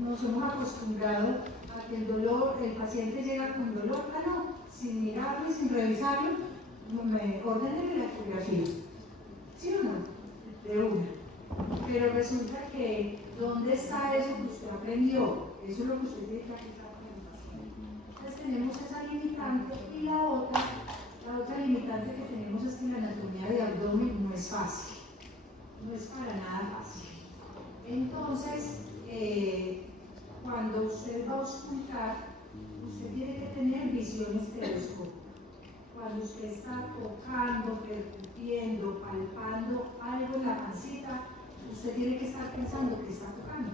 nos hemos acostumbrado a que el paciente llega con dolor, no, sin mirarlo y sin revisarlo, me ordenen la ecografía, ¿sí o no? De una. Pero resulta que, ¿dónde está eso que usted aprendió? Eso es lo que usted tiene que aplicar con el paciente. Entonces tenemos esa limitante y la otra limitante que tenemos es que la anatomía de abdomen no es fácil, no es para nada fácil. Entonces, cuando usted va a auscultar, usted tiene que tener visión estereoscópica. Cuando usted está tocando, percutiendo, palpando algo en la pancita, usted tiene que estar pensando que está tocando,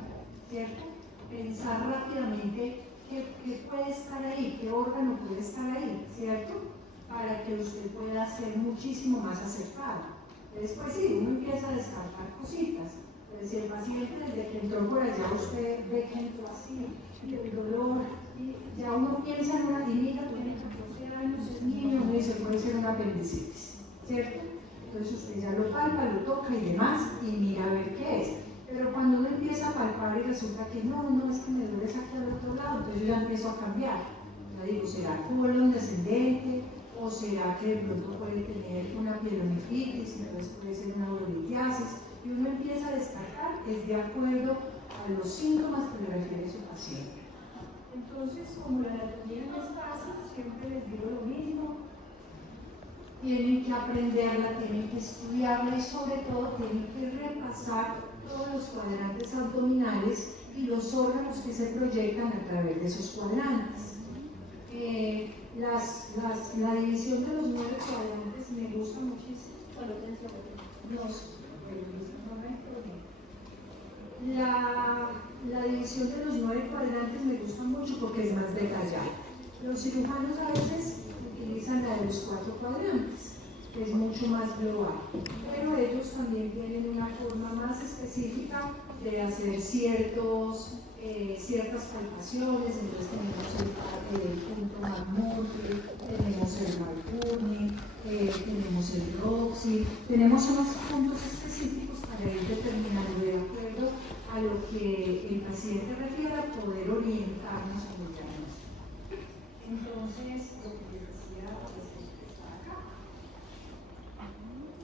¿cierto? Pensar rápidamente qué puede estar ahí, qué órgano puede estar ahí, ¿cierto? Para que usted pueda ser muchísimo más acertado. Después sí, uno empieza a descartar cositas. Pero si el paciente desde que entró por allá usted ve que entró así, y el dolor, y ya uno piensa en una limita, tiene 14 años, es niño, uno dice puede ser una apendicitis, ¿cierto? Entonces usted ya lo palpa, lo toca y demás, y mira a ver qué es. Pero cuando uno empieza a palpar y resulta que no, es que me duele aquí al otro lado, entonces yo ya empiezo a cambiar. Ya digo, ¿será colon descendente? ¿O será que de pronto puede tener una pielonefritis, entonces puede ser una urolitiasis? Y uno empieza a descartar, es de acuerdo a los síntomas que le refiere su paciente. Entonces, como la anatomía no es fácil, siempre les digo lo mismo, tienen que aprenderla, tienen que estudiarla y sobre todo tienen que repasar todos los cuadrantes abdominales y los órganos que se proyectan a través de esos cuadrantes. La división de los 9 cuadrantes me gusta muchísimo. La división de los 9 cuadrantes me gusta mucho porque es más detallada. Los cirujanos a veces utilizan la de los 4 cuadrantes, que es mucho más global, pero ellos también tienen una forma más específica de hacer ciertas palpaciones. Entonces tenemos el punto marmorte, tenemos el Marconi, tenemos el Roxy, tenemos unos puntos específicos para ir determinando de acuerdo a lo que el paciente refiere, poder orientarnos en el diagnóstico. Entonces, lo que les decía está acá.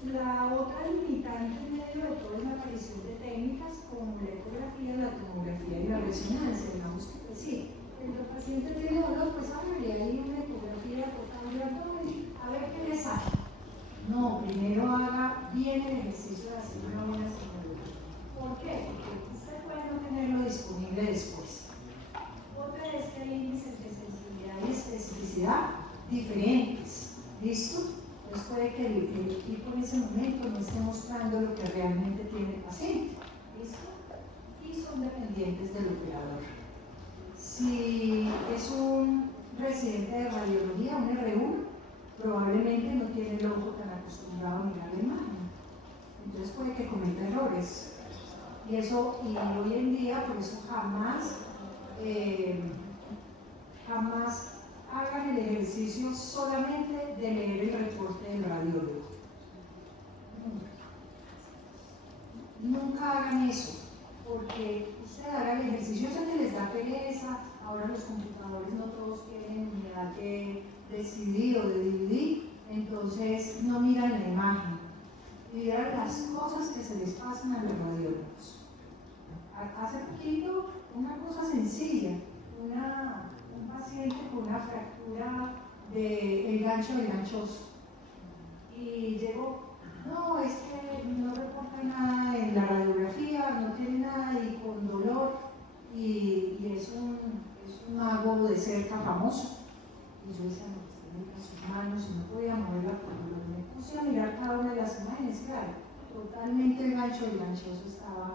La otra limitante en medio de todo es la aparición de técnicas como la ecografía, la tomografía y la resonancia. Digamos que pues sí, el paciente tiene dolor, pues hágale ahí una ecografía total de abdomen, a ver qué le sale. No, primero haga bien el ejercicio de hacer una buena semiología. ¿Por qué? Porque usted puede no tenerlo disponible después. Otra es que hay índices de sensibilidad y especificidad diferentes. ¿Listo? Entonces puede que el equipo en ese momento no esté mostrando lo que realmente tiene el paciente. ¿Listo? Y son dependientes del operador. Si es un residente de radiología, un R1, probablemente no tiene el ojo tan acostumbrado a mirar la imagen. Entonces puede que cometa errores. Y hoy en día, por eso jamás hagan el ejercicio solamente de leer el reporte del radiólogo. Nunca hagan eso, porque usted haga el ejercicio, ya que les da pereza. Ahora los computadores no todos tienen unidad de CD o de DVD, entonces no miran la imagen, miran las cosas que se les pasan a los radiólogos. Hace poquito, una cosa sencilla, un paciente con una fractura del gancho del ganchoso, y llegó, no, es que no reporta nada en la radiografía, no tiene nada y con dolor, y es un mago de cerca famoso. Y yo decía, no, tiene sus manos y no podía mover la columna. Me puse a mirar cada una de las imágenes, claro, totalmente el gancho del ganchoso estaba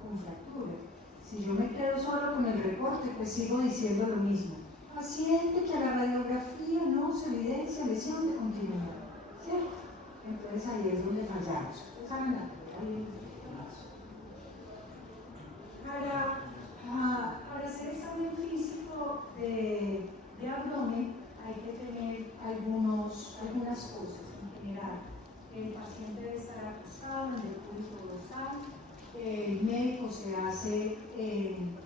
con fractura. Si yo me quedo solo con el reporte, pues sigo diciendo lo mismo. Paciente que a la radiografía no se evidencia lesión de continuidad, ¿cierto? Entonces ahí es donde fallamos. Entonces hagan la para hacer examen físico de abdomen hay que tener algunas cosas en general. El paciente debe estar acostado en el público dorsal. El médico se hace en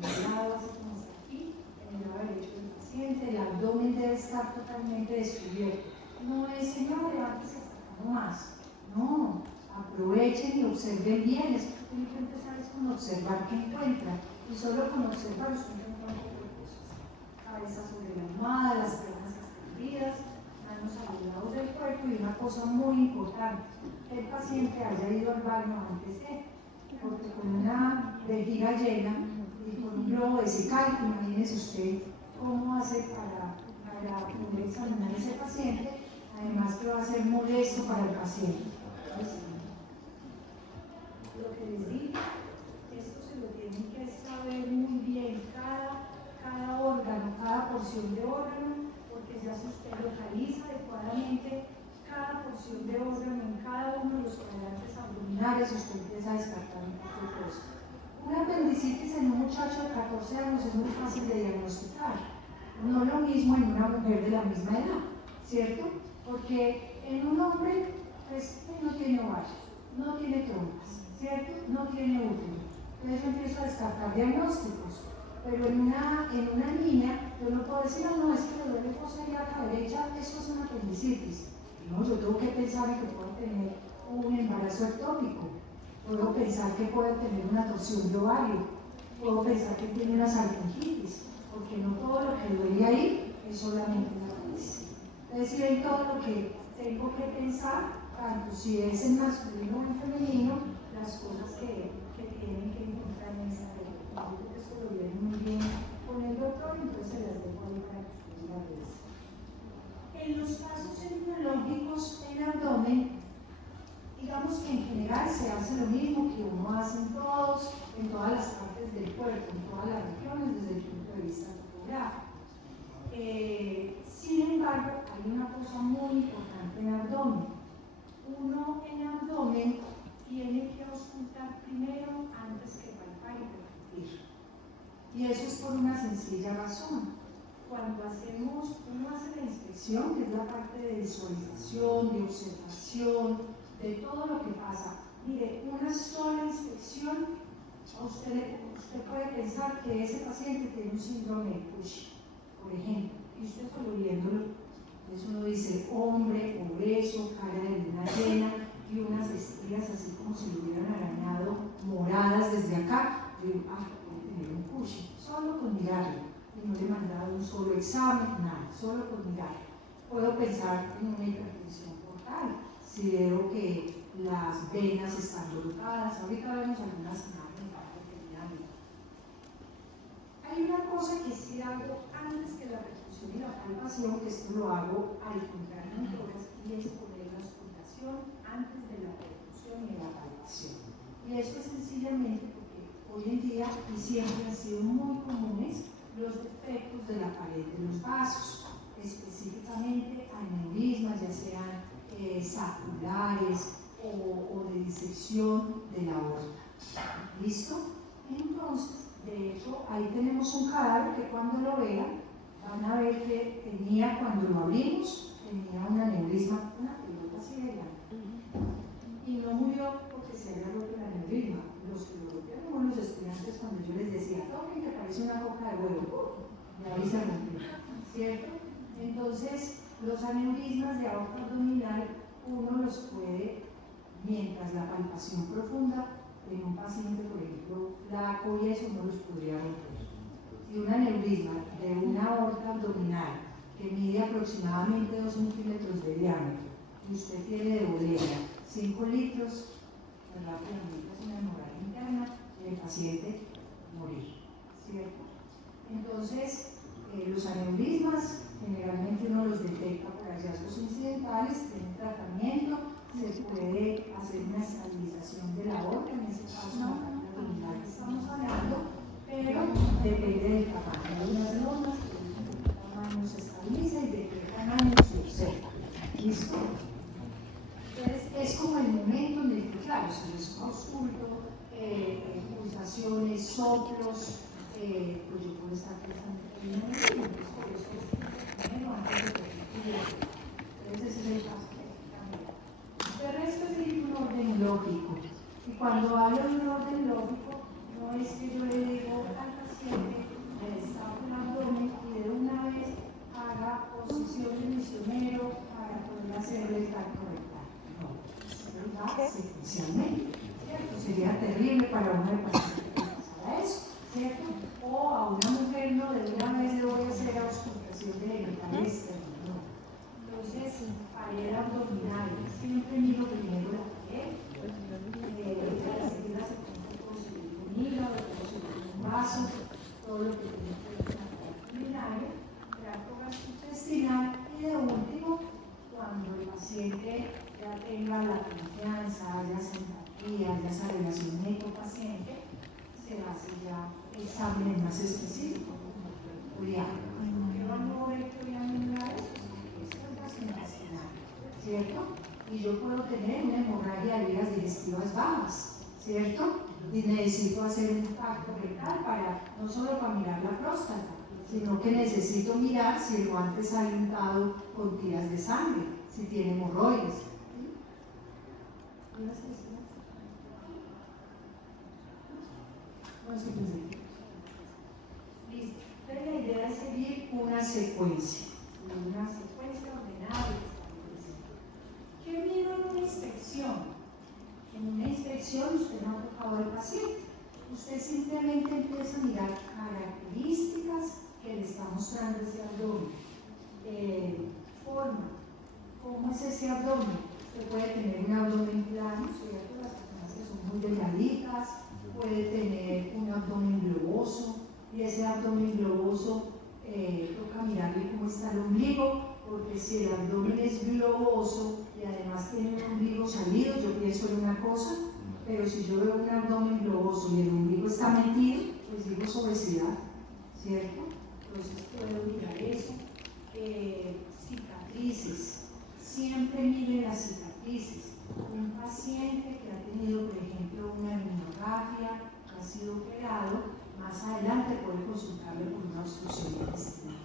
como de lado, así como hasta aquí, en el lado derecho del paciente. El abdomen debe estar totalmente descubierto. No es, señor, levántese hasta acá no más. No, aprovechen y observen bien. Es que tienen que empezar con observar qué encuentran. Y solo con observar usted encuentra un poco de cosas. Cabeza sobre la almohada, las piernas extendidas, manos a los lados del cuerpo, y una cosa muy importante, que el paciente haya ido al baño antes de, porque con una vejiga llena y con un globo vesical, imagínese usted cómo hace para poder examinar a ese paciente, además que va a ser molesto para el paciente. Lo que les digo, esto se lo tienen que saber muy bien, cada órgano, cada porción de órgano, porque ya si usted localiza adecuadamente cada porción de órgano en cada uno de los cuadrantes abdominales, usted empieza a descartar un poco de cosas. Una apendicitis en un muchacho de 14 años es muy fácil de diagnosticar, no lo mismo en una mujer de la misma edad, ¿cierto? Porque en un hombre, pues, no tiene ovarios, no tiene trompas, ¿cierto? No tiene útero. Entonces yo empiezo a descartar diagnósticos. Pero en una niña, yo no puedo decir, no, es que le duele posterior derecha, eso es una apendicitis. No, yo tengo que pensar en que puedo tener un embarazo ectópico, puedo pensar que puedo tener una torsión de ovario, puedo pensar que tiene una salpingitis, porque no todo lo que duele ahí es solamente una apendicitis. Es decir, todo lo que tengo que pensar, tanto si es en masculino o en femenino, las cosas que tienen que encontrar en esa regla. Yo creo que eso lo viene muy bien con el doctor, entonces se las dejo ahí para que ustedes la vean. En los casos etiológicos en abdomen, digamos que en general se hace lo mismo que uno hace en todas las partes del cuerpo, en todas las regiones desde el punto de vista topográfico. Sin embargo, hay una cosa muy importante en abdomen. Uno en abdomen tiene que auscultar primero antes que palpar y repetir. Y eso es por una sencilla razón. Cuando uno hace la inspección, que es la parte de visualización, de observación, de todo lo que pasa. Mire, una sola inspección, usted puede pensar que ese paciente tiene un síndrome de Cushing, por ejemplo, y usted solo viéndolo, entonces uno dice hombre, obeso, cara de luna llena y unas estrías así como si lo hubieran arañado moradas desde acá. Yo digo, puede tener un Cushing, solo con mirarlo. Y no le he mandado un solo examen, nada, solo con mirarlo. Puedo pensar en una hipertensión portal, si veo que las venas están bloqueadas. Ahorita vemos algunas imágenes de. Hay una cosa que sí hago antes que la percusión y la palpación, que esto lo hago al contrario en todas, y es poner la auscultación antes de la percusión y la palpación. Y eso es sencillamente porque hoy en día y siempre han sido muy comunes los defectos de la pared de los vasos, específicamente aneurismas, ya sean saculares o de disección de la aorta. ¿Listo? Entonces, de hecho, ahí tenemos un cadáver que cuando lo vean, van a ver que tenía, cuando lo abrimos, tenía un aneurisma, una pelota así de grande. Y no murió porque se había roto el aneurisma. Los que lo rompieron fueron los estudiantes cuando yo les decía, toquen que parece una coca de huevo. Y ahí se rompió, ¿cierto? Entonces, los aneurismas de aorta abdominal, uno los puede, mientras la palpación profunda, en un paciente, por ejemplo, flaco y eso no los podría romper. Y un aneurisma de una aorta abdominal que mide aproximadamente 2 centímetros de diámetro, y usted tiene de bodega 5 litros, pues rápidamente es una hemorragia interna y el paciente morir, ¿cierto? Entonces, los aneurismas generalmente uno los detecta por hallazgos incidentales, tiene tratamiento, se puede hacer una estabilización de la aorta, en ese caso la parte abdominal que estamos hablando, pero depende del tamaño de las lonas, de qué tamaño se estabiliza y de qué tamaño se observa. ¿Listo? Entonces, es como el momento en el que, claro, se les ausculto, pulsaciones, soplos, pues yo puedo estar pensando en un momento, por eso primero antes de permitir. Entonces, ese es el paso que hay que cambiar. El resto es seguir un orden lógico. Y cuando hablo de un orden lógico, no es que yo le digo al paciente hacerle el tacto rectal. No, se va secuencialmente, ¿cierto? Sería terrible para una paciente que pasara eso, ¿cierto? O a una mujer no, de una vez le voy a hacer auscultación de genital externo, no. Entonces, pared abdominal, siempre miro primero la pared, la segunda se pone con un hígado, con un vaso, todo lo que tiene que ver con la pared urinaria, tracto gastrointestinal y de último, cuando el paciente ya tenga la confianza, ya simpatía, ya esa relación médico-paciente, se hace ya exámenes más específicos, como el uriano. ¿Qué vamos a ver que uriano es gastrointestinal, ¿cierto? Y yo puedo tener una hemorragia de vías digestivas bajas, ¿cierto? Y necesito hacer un tacto rectal para, no solo para mirar la próstata, sino que necesito mirar si el guante sale untado con tiras de sangre, si tiene hemorroides. Listo. Entonces la idea es seguir una secuencia ordenada y establecida. ¿Qué miro en una inspección? En una inspección usted no ha tocado al paciente. Usted simplemente empieza a mirar características que le está mostrando ese abdomen. Forma, ¿cómo es ese abdomen? Usted puede tener un abdomen plano, ¿cierto? Las personas que son muy delgaditas, puede tener un abdomen globoso, y ese abdomen globoso toca mirarle cómo está el ombligo, porque si el abdomen es globoso y además tiene un ombligo salido, yo pienso en una cosa, pero si yo veo un abdomen globoso y el ombligo está metido, pues digo es obesidad, ¿cierto? Entonces puedo mirar eso. Cicatrices, siempre mire las cicatrices. Un paciente que ha tenido, por ejemplo, una hemorragia, ha sido operado, más adelante puede consultarle por una obstrucción intestinal,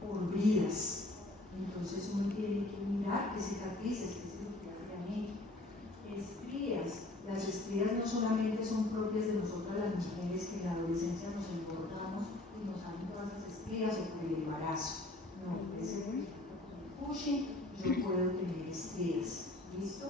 por bridas. Entonces uno tiene que mirar qué cicatrices, qué cirugía realmente. Estrías. Las estrías no solamente son propias de nosotras las mujeres que en la adolescencia nos engordamos y nos salen todas las estrías o por el embarazo. No, puede ser por el Cushing, yo puedo tener estrías. ¿Listo?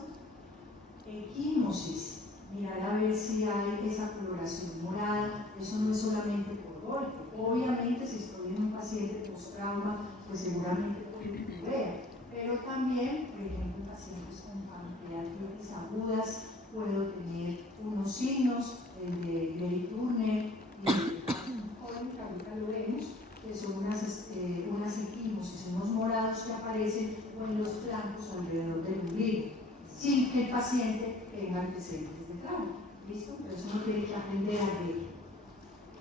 Equimosis. Mirar a ver si hay esa coloración morada. Eso no es solamente por golpe. Obviamente, si estoy en un paciente post-trauma, pues seguramente puede que lo vea. Pero también, por ejemplo, en pacientes con pancreatitis agudas, puedo tener unos signos, el de Gray Turner y el de Cohen, que ahorita lo vemos, que son unas equimosis, unos morados que aparecen o en los flancos alrededor del ombligo, sin que el paciente tenga antecedentes de trauma. ¿Listo? Pero eso uno tiene que aprender a ver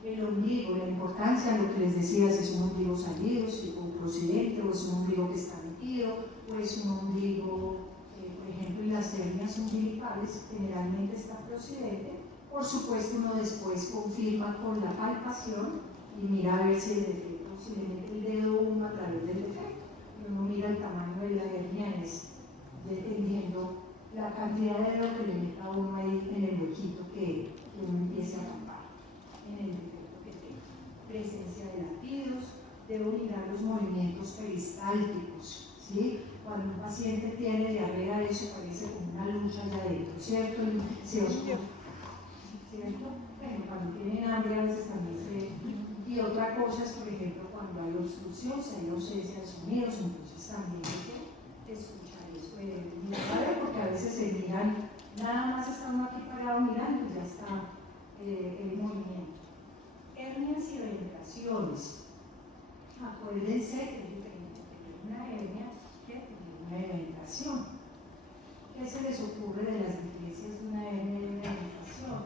el ombligo, la importancia, lo que les decía, si es un ombligo salido, o procedente, o es un ombligo que está metido, o es un ombligo, por ejemplo, en las hernias umbilicales, generalmente está procedente. Por supuesto, uno después confirma con la palpación y mira a ver si el defecto, si le mete el dedo uno a través del defecto. Y uno mira el tamaño de la hernia, dependiendo la cantidad de dedo que le meta uno ahí en el huequito que uno empiece a palpar, en el defecto que tenga. Presencia de latidos, debo mirar los movimientos peristálticos, ¿sí? Cuando un paciente tiene diarrea, eso parece como una lucha allá adentro, ¿cierto? Y se oscura, ¿cierto? Bueno, cuando tienen hambre a veces también se... Y otra cosa es, por ejemplo, cuando hay obstrucción, si hay ausencia de sonidos, entonces también hay que escuchar eso. Mirar, porque a veces se miran, nada más está uno aquí parado mirando y ya está el movimiento. Hernias y eventaciones. Acuérdense que es diferente tener una hernia que tener una eventación. ¿Qué se les ocurre de las diferencias de una hernia y una eventación?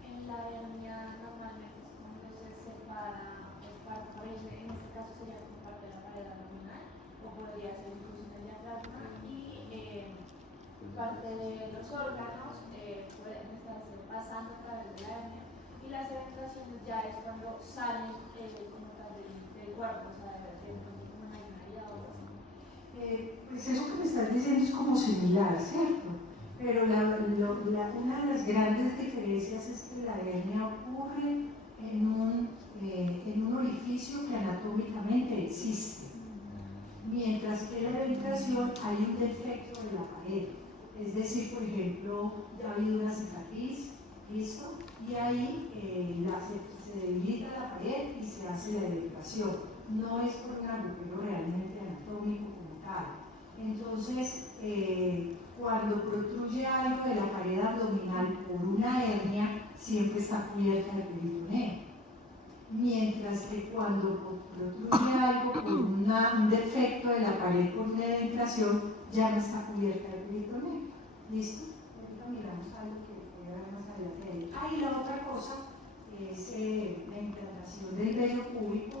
En la hernia normalmente es cuando se separa, en este caso sería como parte de la pared abdominal, o podría ser incluso en el diafragma, y parte de los órganos pueden estarse pasando a través de la hernia, y las eventaciones ya es cuando salen como tal del cuerpo, o sea, como una herida o algo así. Pues eso que me estás diciendo es como similar, ¿cierto? Pero una de las grandes diferencias es que la hernia ocurre en un orificio que anatómicamente existe. mientras que en la evitación hay un defecto en la pared. Es decir, por ejemplo, ya ha habido una cicatriz, ¿listo? Y ahí se debilita la pared y se hace la evitación. No es por un agujero realmente anatómico como tal. Entonces, cuando protruye algo de la pared abdominal por una hernia, siempre está cubierta de peritoneo. Mientras que cuando protruye algo por un defecto de la pared por una penetración, ya no está cubierta de peritoneo. ¿Listo? Ahorita miramos algo que puede haber más adelante. Y la otra cosa es la implantación del vello púbico.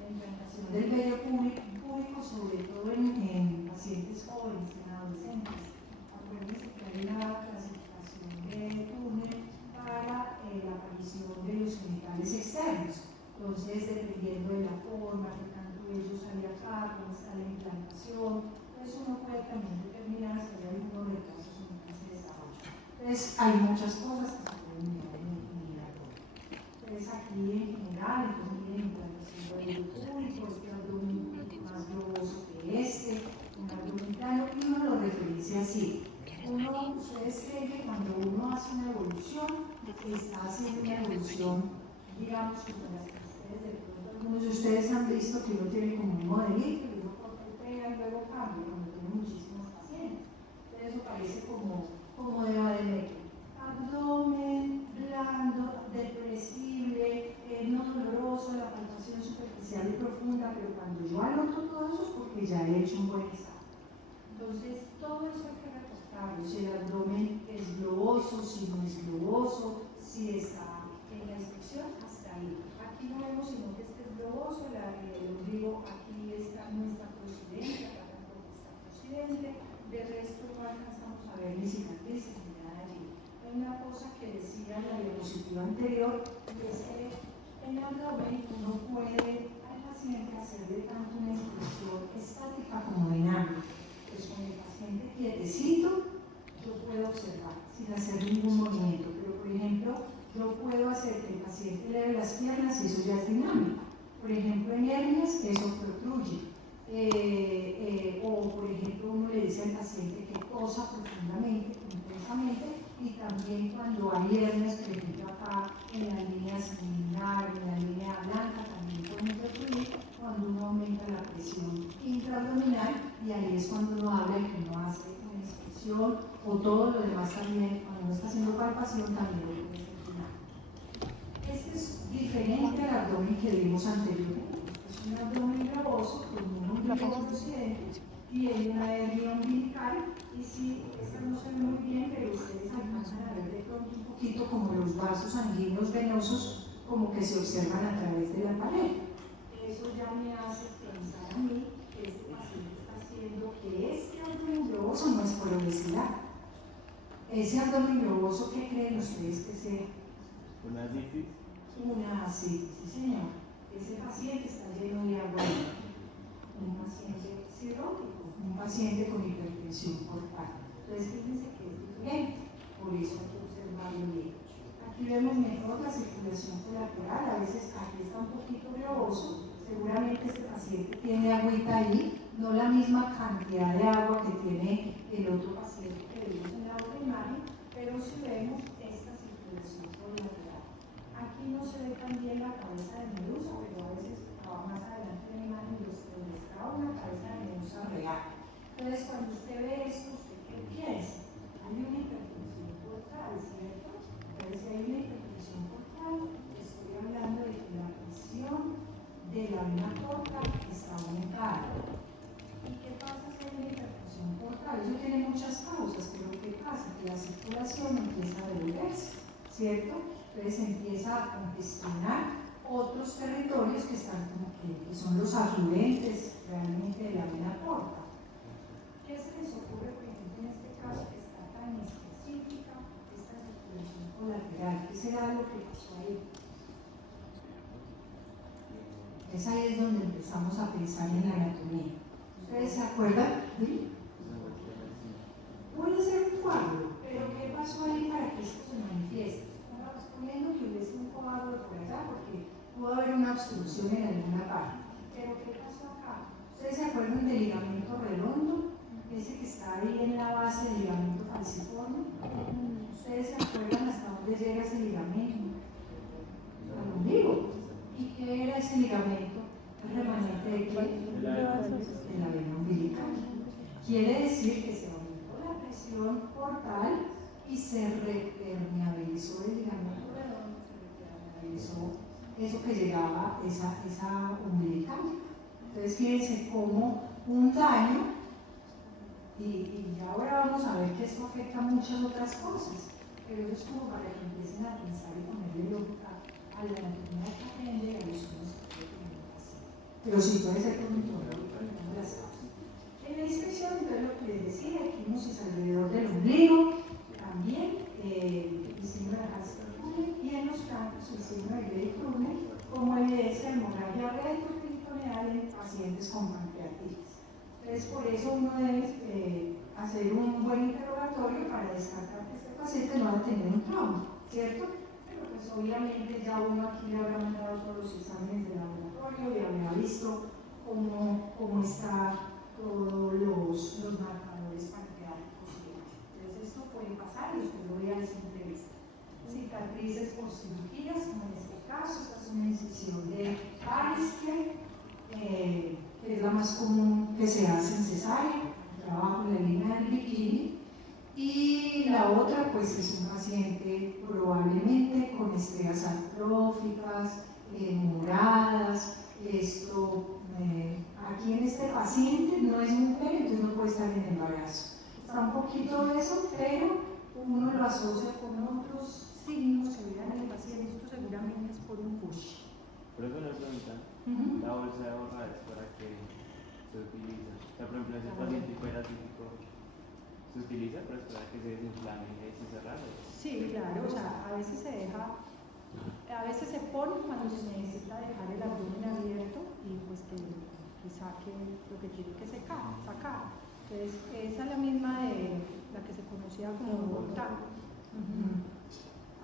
La implantación del vello púbico, sobre todo en pacientes jóvenes, en adolescentes. Acuérdense que hay una clasificación de túnel para la aparición de los genitales externos. Entonces, dependiendo de la forma, de tanto vello sale acá, cómo está la implantación, entonces uno puede también determinar si hay algunos retrasos en ese desarrollo. Entonces, hay muchas cosas que se pueden mirar en el laboratorio. Entonces, aquí en general, entonces miren implantación de vello púbico, este abdomen un poquito más globoso que un abdomen plano, y uno lo referencia así. Ustedes creen que cuando uno hace una evolución, está haciendo una evolución, digamos, como las que ustedes de pronto, algunos de ustedes han visto que uno tiene como un modelito, y uno corta y pega y luego cambia, cuando tiene muchísimos pacientes. Entonces eso parece como de Vademecum. Abdomen blando, depresible, no doloroso, la palpación superficial y profunda, pero cuando yo anoto todo eso es porque ya he hecho un buen examen. Entonces, todo eso hay que reportarlo, si el abdomen es globoso, si no es globoso, si está en la inspección, hasta ahí. Aquí no vemos sino que este es globoso, el ombligo aquí no está procedente, acá tampoco está procedente, de resto no alcanzamos a ver ni cicatrices ni nada allí. Hay una cosa que decía en la diapositiva anterior, y es que en el abdomen uno puede al paciente hacerle tanto una inspección estática como dinámica. Pues con el paciente quietecito, yo puedo observar sin hacer ningún movimiento, pero por ejemplo, yo puedo hacer que el paciente eleve las piernas y eso ya es dinámico. Por ejemplo, en hernias, eso protruye. O por ejemplo, uno le dice al paciente que posa profundamente, intensamente, y también cuando hay hernias, por ejemplo, acá en la línea semilunar, en la línea blanca, también pueden protruir cuando uno aumenta la presión intraabdominal, y ahí es cuando uno habla y que uno hace una inspección, o todo lo demás también, cuando uno está haciendo palpación, también lo puede seleccionar. Este es diferente al abdomen que vimos anteriormente. Es un abdomen globoso con un ombligo procedente y hay una hernia umbilical, y sí, esta no se ve muy bien, pero ustedes alcanzan a ver de pronto un poquito como los vasos sanguíneos venosos como que se observan a través de la pared. Eso ya me hace pensar a mí que este paciente está haciendo que este abdomen globoso no es por obesidad. Ese abdomen globoso, ¿qué creen ustedes que sea? ¿Una asitis? Una asitis, sí señor. Ese paciente está lleno de agua. Un paciente cirrótico, un paciente con hipertensión portal. Entonces fíjense que es diferente, por eso hay que observarlo bien. Aquí vemos mejor la circulación colateral, a veces aquí está un poquito globoso, seguramente este paciente tiene agüita ahí, no la misma cantidad de agua que tiene el otro paciente que vimos en la otra imagen, pero si vemos esta circulación colateral. Aquí no se ve tan bien la cabeza de medusa, pero a veces más adelante en la imagen donde está una cabeza de medusa real. Entonces, cuando usted ve esto, ¿usted qué piensa? Hay una hipertensión portal, ¿cierto? Entonces, si hay una hipertensión portal, estoy hablando de que la presión de la vena portal está aumentada. ¿Y qué pasa si hay una hipertensión portal? Eso tiene muchas causas, pero ¿qué pasa? Que la circulación empieza a devolverse, ¿cierto? Entonces empieza a congestionar otros territorios que están como que son los afluentes realmente de la vena porta. ¿Qué se les ocurre, por ejemplo, en este caso que está tan específica esta circulación colateral? ¿Qué será lo que pasó ahí? Es ahí es donde empezamos a pensar en la anatomía. ¿Ustedes se acuerdan? ¿Sí? Puede ser un cuadro, pero ¿qué pasó ahí para que esto se manifieste? Suponiendo que hubiese un coágulo por allá, porque pudo haber una obstrucción en alguna parte. Pero ¿qué pasó acá? ¿Ustedes se acuerdan del está ahí en la base del ligamento falciforme. ¿Ustedes se acuerdan hasta dónde llega ese ligamento? Al ombligo. ¿Y qué era ese ligamento? El remanente de qué? De la vena umbilical. Quiere decir que se aumentó la presión portal y se repermeabilizó el ligamento redondo, se repermeabilizó eso que llegaba, esa umbilical. Entonces fíjense cómo un daño, y ahora vamos a ver que esto afecta a muchas otras cosas, pero eso es como para que empiecen a pensar y ponerle lógica a la anatomía que aprende y a los unos que tienen así. Pero sí puede ser con un dolor y las causas. En la inspección, entonces lo que les decía, hicimos alrededor del ombligo, también hicimos la calcium y en los campos hicimos el Grey-Krumel como evidencia de hemorragia retroperitoneal en pacientes con pancreatitis. Entonces, por eso uno debe hacer un buen interrogatorio para descartar que este paciente no va a tener un trauma, ¿cierto? Pero pues obviamente ya uno aquí le habrá mandado todos los exámenes de laboratorio y habrá visto cómo está todos los marcadores pancreáticos. Entonces esto puede pasar y usted lo ve a simple vista. Cicatrices por cirugías, como en este caso, esta es una incisión de Ariske, que es la más común que se hace en cesárea, trabajo en la línea del bikini, y la otra pues es un paciente probablemente con estrellas atróficas, moradas. Esto aquí en este paciente no es mujer, entonces no puede estar en embarazo. Está un poquito de eso, pero uno lo asocia con otros signos que vean en el paciente. Esto seguramente es por un push. Por eso nos preguntan, la bolsa de borradas para qué se utiliza. O sea, por ejemplo, ese paciente hiperatípico se utiliza para que se desinflame y se cerrara. Sí, claro, o sea, a veces se deja, a veces se pone cuando se necesita dejar el abdomen abierto y pues que saque lo que tiene que sacar. Entonces, esa es la misma de la que se conocía como Voltán.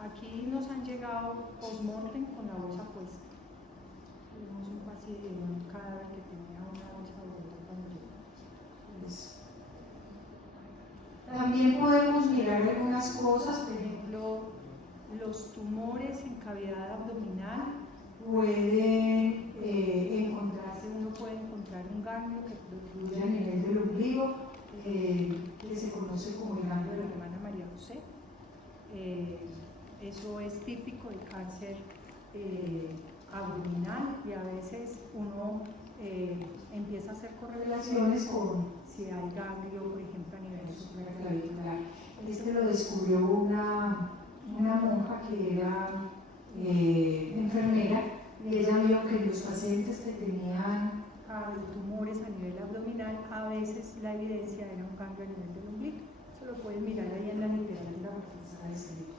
Aquí nos han llegado post-mortem con la bolsa puesta. Tenemos un paciente, un cadáver que tenía una bolsa de Voltán cuando llegó. También podemos mirar algunas cosas, por ejemplo, los tumores en cavidad abdominal pueden encontrarse, uno puede encontrar un ganglio que fluye a nivel del ombligo, que se conoce como el ganglio de la hermana María José. Eso es típico del cáncer abdominal y a veces uno empieza a hacer correlaciones con si hay ganglio, por ejemplo, a nivel supraclavicular. Este lo descubrió una monja que era enfermera y ella vio que los pacientes que tenían tumores a nivel abdominal, a veces la evidencia era un ganglio a nivel del ombligo. Eso lo pueden mirar ahí en la literatura porque está descrito.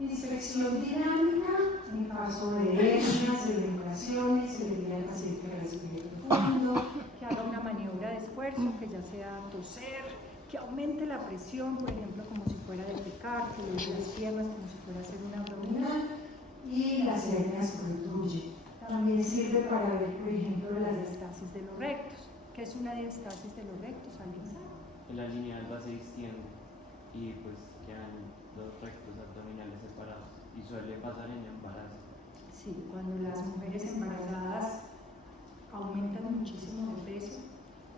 Inspección dinámica, en caso de hernias, de vibraciones, se le diría al paciente que respire profundo, que haga una maniobra de esfuerzo, que ya sea toser, que aumente la presión, por ejemplo, como si fuera de picar, que le dé las piernas como si fuera a hacer una abdominal, y las hernias protruyen. También sirve para ver, por ejemplo, las diastasis de los rectos. ¿Qué es una diastasis de los rectos? ¿Alguien sabe? La línea alba se distiende y pues quedan los rectos abdominales separados y suele pasar en embarazo. Sí, cuando las mujeres embarazadas aumentan muchísimo de peso,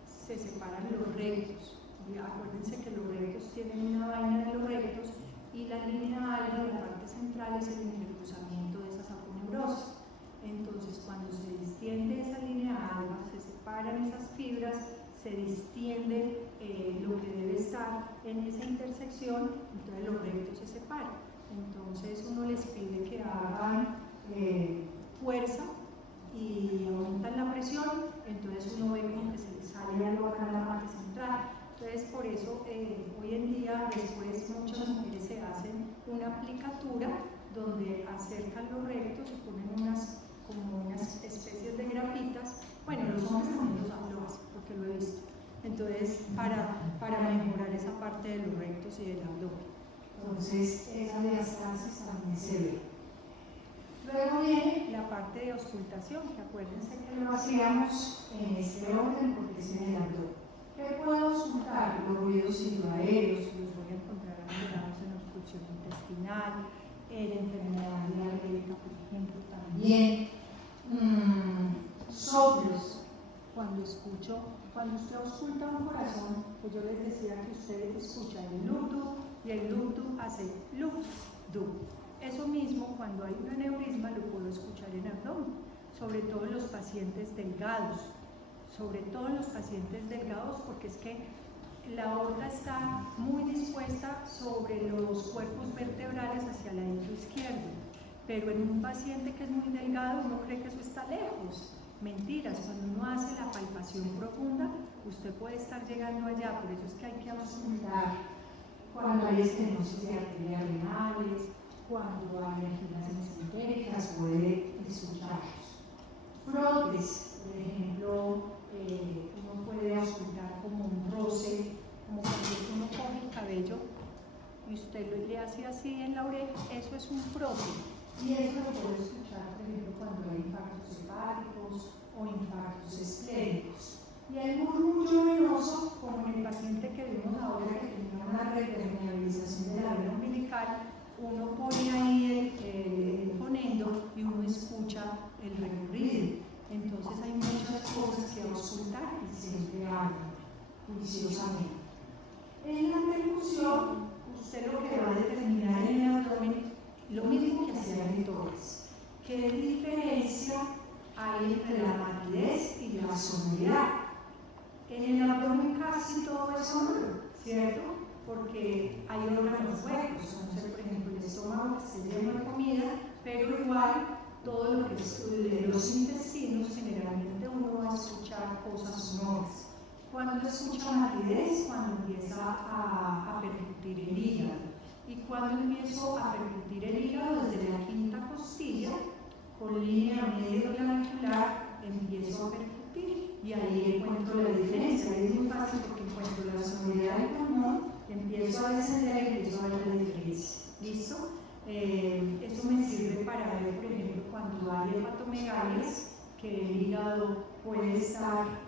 se separan los rectos. Y acuérdense que los rectos tienen una vaina de los rectos y la línea alba en la parte central es el entrecruzamiento de esas aponeurosas. Entonces, cuando se distiende esa línea alba, se separan esas fibras, se distiende lo que debe estar en esa intersección, entonces los rectos se separan. Entonces uno les pide que hagan fuerza y aumentan la presión, entonces uno ve como que se les sale algo acá en la parte central. Entonces por eso hoy en día después muchas mujeres se hacen una aplicatura donde acercan los rectos y ponen como unas especies de grapitas. Bueno, los hombres también lo hacen porque lo he visto. Entonces, para mejorar esa parte de los rectos y del abdomen. Entonces, esa diastasis también se ve. Luego viene la parte de auscultación, que acuérdense que lo hacíamos en este orden porque es en el abdomen. ¿Qué puedo auscultar? Los ruidos aéreos, los voy a encontrar alterados en la obstrucción intestinal, en enfermedad diabética, por ejemplo, también. Soplos. Cuando usted ausculta un corazón, pues yo les decía que usted escucha el lupdu y el lupdu hace lupdu. Eso mismo, cuando hay un aneurisma, lo puedo escuchar en abdomen, sobre todo en los pacientes delgados. Porque es que la aorta está muy dispuesta sobre los cuerpos vertebrales hacia el ladito izquierdo, pero en un paciente que es muy delgado uno cree que eso está lejos. Mentiras, cuando uno hace la palpación profunda, usted puede estar llegando allá, por eso es que hay que auscultar cuando hay estenosis de arterias renales, cuando hay anginas mesentéricas, puede escucharlos. Frotes, por ejemplo, uno puede auscultar como un roce, como cuando uno coge el cabello y usted le hace así en la oreja, eso es un frote. Y eso lo puede escuchar, por ejemplo, cuando hay infartos hepáticos o infartos escléricos. Y el murmullo venoso, como en el paciente que vimos ahora que tenía una repermeabilización de la vena umbilical, uno pone ahí el fonendo y uno escucha el recorrido. Entonces hay muchas cosas que auscultar y siempre hablan juiciosamente. En la percusión, usted lo que va a determinar en el abdomen, lo mismo que hacía en el tórax. ¿Qué diferencia hay entre la matidez y la sonoridad? En el abdomen casi todo es sonoro, ¿cierto? Porque hay órganos huecos, como ser, por ejemplo, el estómago que esté lleno de comida, pero igual todo lo que es de los intestinos, generalmente uno va a escuchar cosas sonoras. Cuando escucha matidez, cuando empieza a percutir el hígado. Y cuando empiezo a percutir el hígado desde la quinta costilla, con línea medio clavicular, empiezo a percutir y ahí encuentro la diferencia. Es muy fácil porque encuentro la sonoridad del pulmón, empiezo a descender y empiezo a ver la diferencia. ¿Listo? Eso me sirve para ver, por ejemplo, cuando hay hepatomegalias, que el hígado puede estar.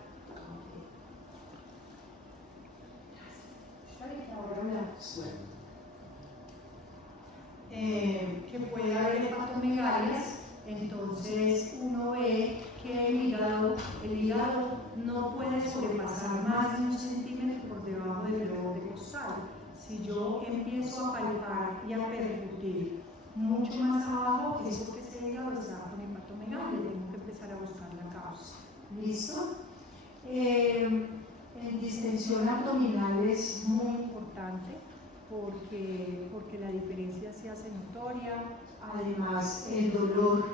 Ahora hablamos. Que puede haber hepatomegalias, entonces uno ve que el hígado no puede sobrepasar más de 1 centímetro por debajo del globo de costal. Si yo empiezo a palpar y a percutir mucho más abajo, es porque ese hígado está con hepatomegalia, tengo que empezar a buscar la causa. ¿Listo? En distensión abdominal es muy importante porque la diferencia se hace notoria, además el dolor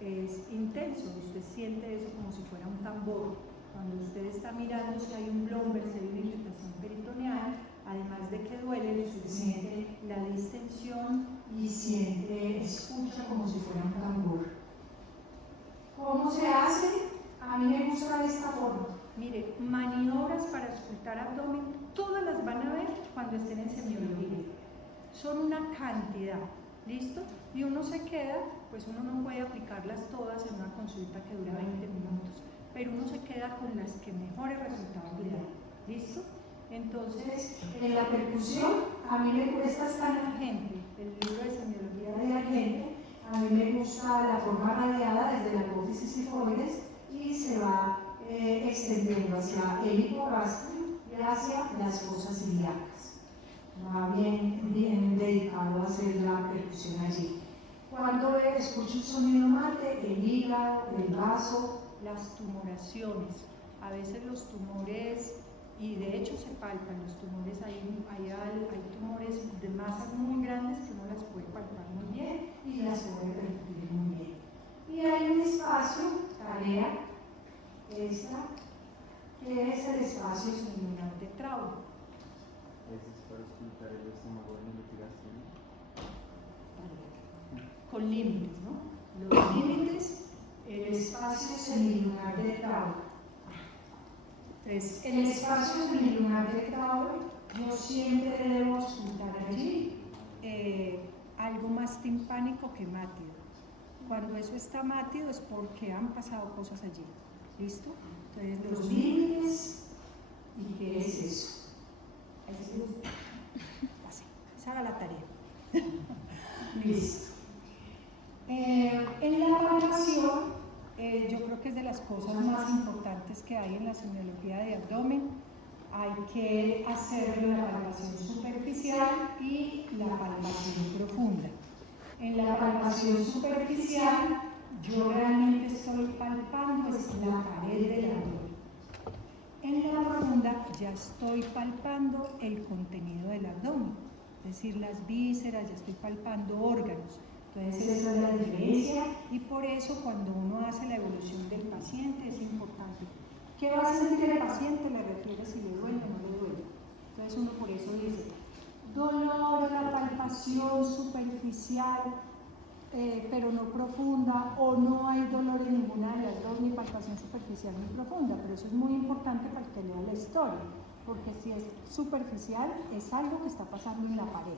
es intenso, usted siente eso como si fuera un tambor. Cuando usted está mirando si hay un blomber, si hay una irritación peritoneal, además de que duele, usted siente la distensión y escucha como si fuera un tambor. ¿Cómo se hace? A mí me gusta de esta forma. Mire, maniobras para auscultar abdomen, todas las van a ver cuando estén en semiología. Son una cantidad, ¿listo? Y uno se queda, pues uno no puede aplicarlas todas en una consulta que dura 20 minutos, pero uno se queda con las que mejores resultados le dan, ¿listo? Entonces, en la percusión, a mí me gusta esta Argente, el libro de semiología de Argente, a mí me gusta la forma radiada desde la hipófisis sifoides y se va extendiendo hacia el hipogastrio y hacia las fosas ilíacas. Va bien dedicado a hacer la percusión allí. Cuando escucho un sonido mate, el hígado, el vaso, las tumoraciones. A veces los tumores, y de hecho se palpan los tumores, hay tumores de masas muy grandes que uno las puede palpar muy bien y las puede percibir muy bien. Y hay un espacio, tarea, esta, que es el espacio semilunar de trauma. Ese es para auscultar el estómago en investigación. Con límites, ¿no? Los límites, el espacio semilunar de trauma. Entonces, el espacio semilunar de trauma, yo siempre debo auscultar allí algo más timpánico que mátido. Cuando eso está mátido es porque han pasado cosas allí. ¿Listo? Entonces, los límites, ¿Y qué es eso? Así, esa era la tarea. Listo. En la palpación, yo creo que es de las cosas más importantes que hay en la semiología de abdomen. Hay que hacer la palpación superficial y la palpación profunda. En la palpación superficial, yo realmente estoy palpando la pared del abdomen. En la profunda ya estoy palpando el contenido del abdomen, es decir, las vísceras, ya estoy palpando órganos. Entonces esa es la diferencia y por eso cuando uno hace la evolución del paciente es importante. ¿Qué va a sentir el paciente? Le refiere si le duele o no le duele. Entonces uno por eso dice, dolor a la palpación superficial, pero no profunda, o no hay dolor en ninguna de las dos, ni palpación superficial ni profunda, pero eso es muy importante para que lea la historia, porque si es superficial es algo que está pasando en la pared,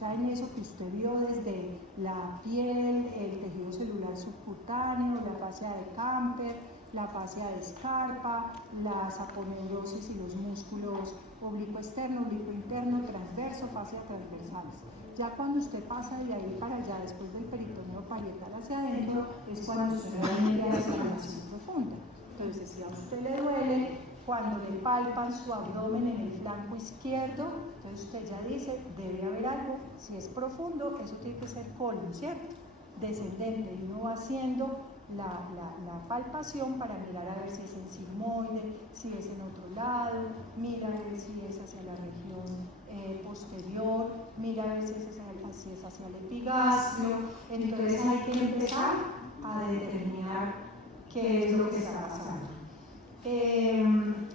ya en eso que usted vio desde la piel, el tejido celular subcutáneo, la fascia de Camper, la fascia de Scarpa, la saponeurosis y los músculos oblicuo externo, oblicuo interno, transverso, fascia transversales. Ya cuando usted pasa de ahí para allá, después del peritoneo parietal hacia adentro, es cuando usted realmente hace la palpación profunda. Entonces, si a usted le duele, cuando le palpan su abdomen en el flanco izquierdo, entonces usted ya dice, debe haber algo. Si es profundo, eso tiene que ser colon, ¿cierto? Descendente, y uno va haciendo la palpación para mirar a ver si es en sigmoide, si es en otro lado, mira a ver si es hacia la región posterior, mira a ver si es hacia el epigastrio. Entonces hay que empezar a determinar qué es lo que está pasando.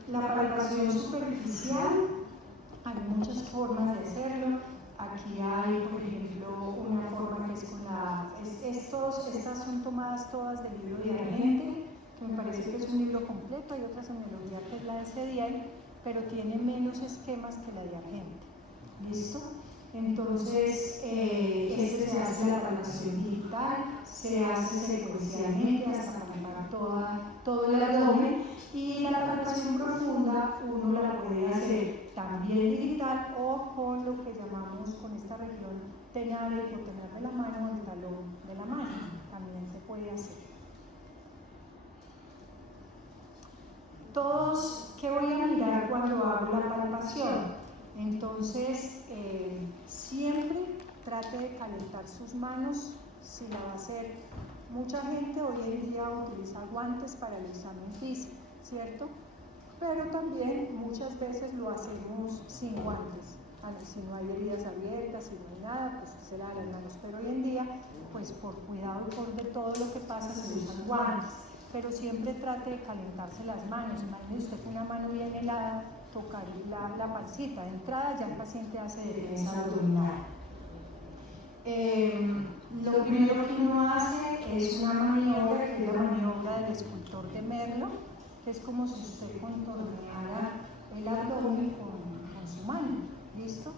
La palpación superficial, hay muchas formas de hacerlo. Aquí hay, por ejemplo, una forma que es con la... Estas son tomadas todas del libro de Argente, que me parece que es un libro completo. Hay otra semiología que es la de Sediel, pero tiene menos esquemas que la de Argente. ¿Listo? Entonces, se hace la palpación digital, se hace secuencialmente hasta palpar todo el abdomen, y la palpación profunda uno la puede hacer también digital o con lo que llamamos, con esta región tenar y hipotenar de la mano o el talón de la mano, también se puede hacer. Todos, ¿qué voy a mirar cuando hago la palpación? Entonces, siempre trate de calentar sus manos si la va a hacer. Mucha gente hoy en día utiliza guantes para el examen físico, ¿cierto? Pero también muchas veces lo hacemos sin guantes. Si no hay heridas abiertas, si no hay nada, pues se lava las manos. Pero hoy en día, pues por cuidado por de todo lo que pasa, se usan guantes. Pero siempre trate de calentarse las manos. Imagine usted con una mano bien helada, tocar la pancita. De entrada ya el paciente hace defensa abdominal. Lo primero que uno hace es una maniobra, que es la maniobra del escultor de Merlo, que es como si usted contorneara el abdomen con su mano. ¿Listo?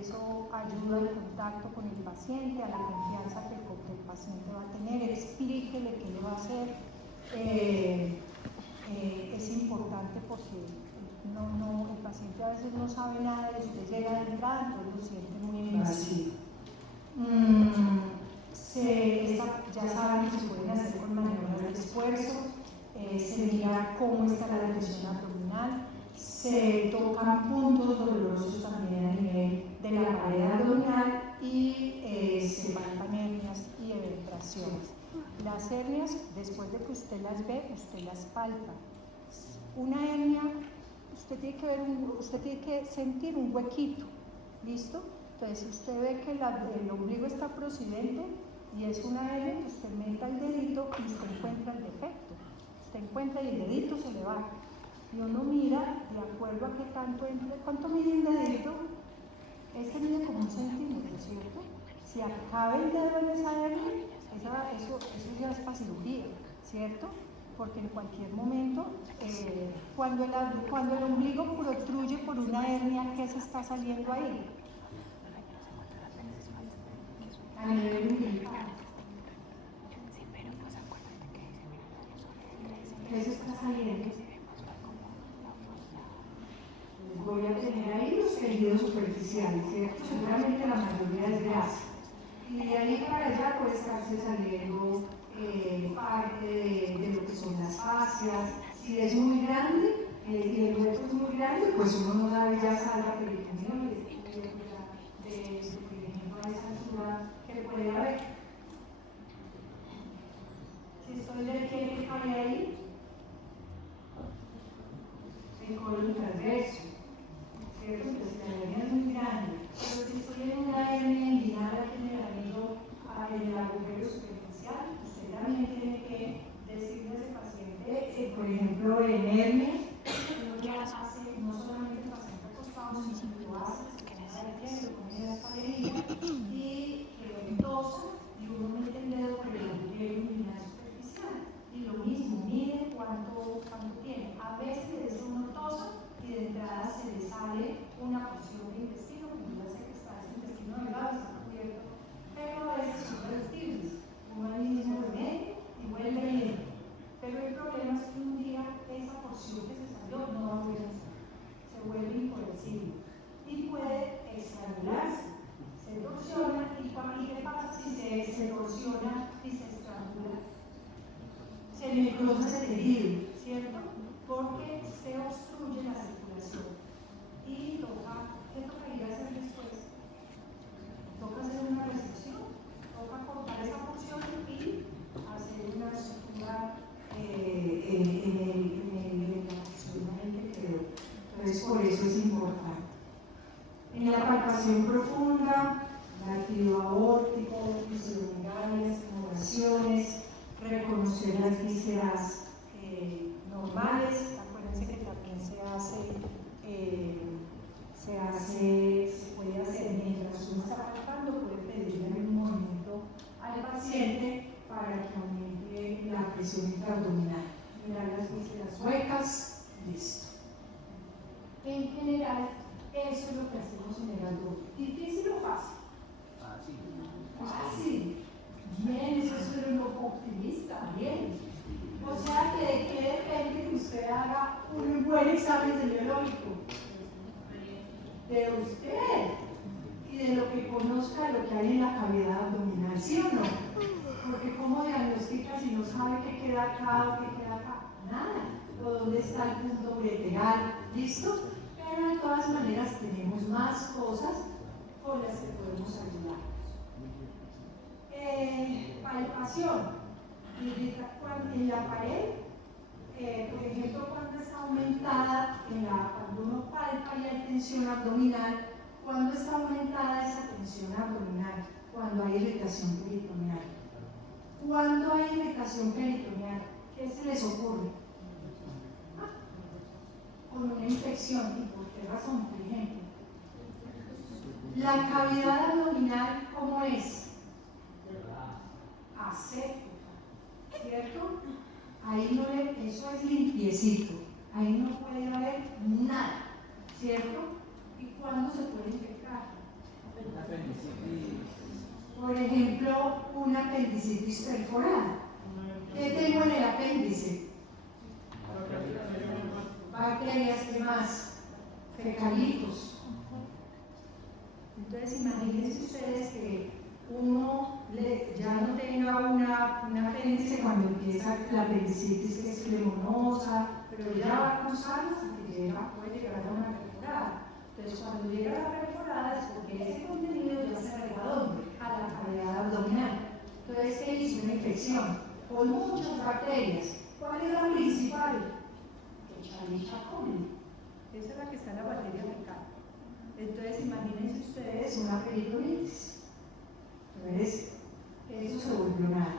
Eso ayuda al contacto con el paciente, a la confianza que el paciente va a tener. Explíquele qué le va a hacer. Es importante porque el paciente a veces no sabe nada y usted llega de entrada, entonces lo siente muy invasivo. Ya saben que se pueden hacer con maniobras de esfuerzo, se mira cómo está la tensión abdominal, se tocan puntos dolorosos también a nivel de la pared abdominal y se palpan hernias y eventraciones. Las hernias, después de que usted las ve, usted las palpa. Una hernia, usted tiene que sentir un huequito, ¿listo? Entonces, si usted ve que el ombligo está procedente y es una hernia, usted meta el dedito y usted encuentra el defecto. Usted encuentra y el dedito se le va. Y uno mira de acuerdo a qué tanto entre. ¿Cuánto mide un dedito? Este mide como 1 centímetro, ¿cierto? Si acabe el dedo en esa hernia, eso ya es para cirugía, ¿cierto? Porque en cualquier momento, cuando el ombligo protruye por una hernia, ¿qué se está saliendo ahí? A nivel umbilical. ¿Qué se está saliendo? superficial, ¿cierto? Seguramente la mayoría es grasa. Y de ahí para allá puede estarse saliendo parte de lo que son las fascias. Si es muy grande y el hueco es muy grande, pues uno no sabe ya salga peritoneo de por ejemplo, a esa altura que puede haber. Si estoy de pie, ¿qué cabe ahí? El colon transverso, ¿cierto? Pues la hernia es muy grande, pero si estoy en una hernia inguinal aquí en el anillo, en el agujero superficial, usted también tiene que decirle a ese paciente, por ejemplo, en hernia, uno ya hace no solamente el paciente acostado, sino que lo hace, lo pone en la espaldería y que tosa y uno mete el dedo por el agujero inguinal superficial. Y lo mismo, mide cuánto tiene. A veces uno tosa y de entrada se le sale una porción de intestino, como ya sé que está ese intestino delgado, está cubierto, pero a veces son reductibles. Uno ahí mismo lo mete y vuelve bien. Pero el problema es que un día esa porción que se salió no va a volver a estar, se vuelve incoercible y puede estrangularse. Se torsiona y ¿qué pasa si se torsiona y se estrangula? Se necrosa ese tejido, ¿cierto? Porque se obstruye la circulación. Y ¿qué toca ir a hacer después? Toca hacer una resección, toca cortar esa porción y hacer una sutura en la porción que quedó. Entonces, por eso es importante. En la palpación profunda, latido aórtico, viscerales, modulaciones, reconocer las vísceras normales. Acuérdense que también se puede hacer mientras uno está palpando, puede pedirle un movimiento al paciente para que aumente la presión intraabdominal. Mirar las vísceras huecas, listo. En general, eso es lo que hacemos en el abdomen. ¿Difícil o fácil? Fácil. Bien, eso es un poco optimista, bien. O sea, que ¿de qué depende que usted haga un buen examen semiológico? De usted y de lo que conozca lo que hay en la cavidad abdominal, ¿sí o no? Porque ¿cómo diagnostica si no sabe qué queda acá o qué queda acá? Nada. O dónde está el punto ureteral, ¿listo? Pero de todas maneras tenemos más cosas con las que podemos ayudar. Palpación. En la pared, por ejemplo, cuando está aumentada, cuando uno palpa y hay tensión abdominal, cuando está aumentada esa tensión abdominal, cuando hay irritación peritoneal. Cuando hay irritación peritoneal, ¿qué se les ocurre? Con una infección, ¿y por qué razón? Por ejemplo, la cavidad abdominal, ¿cómo es? Aséptica, ¿cierto? Ahí eso es limpiecito, ahí no puede haber nada, ¿cierto? ¿Y cuándo se puede infectar? Por ejemplo, una apendicitis perforada. ¿Qué tengo en el apéndice? Bacterias, ¿qué más? Fecalitos. Entonces, imagínense ustedes que uno ya no tenga una apéndice cuando empieza la apendicitis, que es flemonosa, pero ya va cruzando hasta que puede llegar a una perforada. Entonces, cuando llega a la perforada es porque ese contenido ya se regó a ¿dónde? A la cavidad abdominal. Entonces, ¿qué hizo? Una infección con muchas bacterias. ¿Cuál es la principal? Escherichia coli. Esa es la que está en la bacteria fecal. Entonces, imagínense ustedes una peritonitis. Entonces, eso se volvió nada.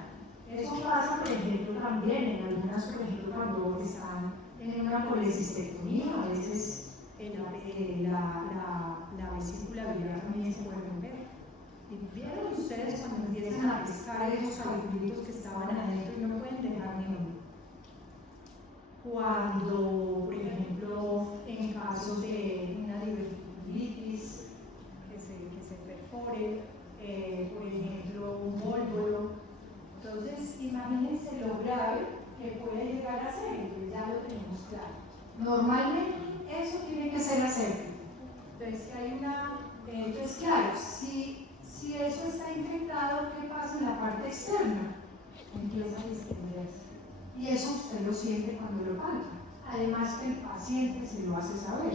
Eso pasa, por ejemplo, también en algunas, por ejemplo, cuando están en una colecistectomía, a veces la vesícula biliar también se puede romper. Y vieron ustedes cuando empiezan a pescar esos alimentos que estaban adentro y no pueden dejar ni uno. Cuando, por ejemplo, en caso de una diverticulitis que se perfore, por ejemplo, un vólvulo. Entonces, imagínense lo grave que puede llegar a ser, entonces ya lo tenemos claro. Normalmente, eso tiene que ser aséptico. Entonces, si hay una Entonces, claro, si eso está infectado, ¿qué pasa en la parte externa? Empieza a distenderse. Y eso usted lo siente cuando lo palpa. Además que el paciente se lo hace saber,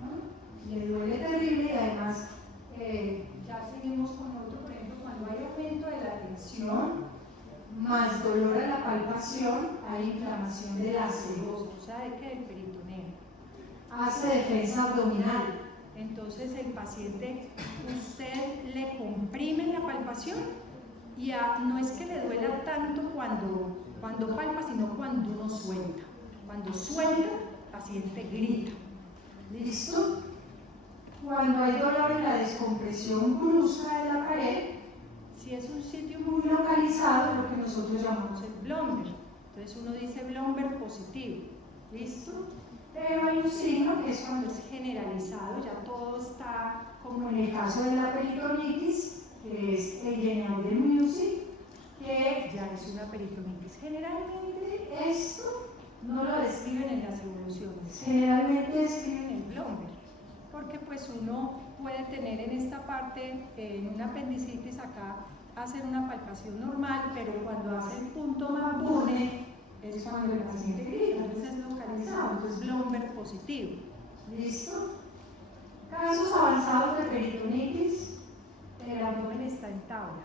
¿no? Le duele terrible y además ya seguimos con otro, por ejemplo, cuando hay aumento de la tensión, más dolor a la palpación, hay inflamación de la serosa, o sea, de que el peritoneo. Hace defensa abdominal. Entonces el paciente, usted le comprime la palpación y no es que le duela tanto cuando palpa, sino cuando uno suelta. Cuando suelta, el paciente grita. ¿Listo? Cuando hay dolor en la descompresión brusca de la pared, si es un sitio muy localizado, es lo que nosotros llamamos el blomber. Entonces uno dice blomber positivo. ¿Listo? Pero hay un signo que es cuando es generalizado, ya todo está como en el caso de la peritonitis, que es el Genauer Music, que ya es una peritonitis. Generalmente esto no lo describen en las evoluciones, generalmente describen el blomber, porque pues uno puede tener en esta parte, en una apendicitis acá, hacer una palpación normal, pero cuando hace el punto McBurney es cuando el paciente grita, entonces es localizado, entonces blomber positivo. ¿Listo? Casos avanzados de peritonitis, el abdomen está en tabla.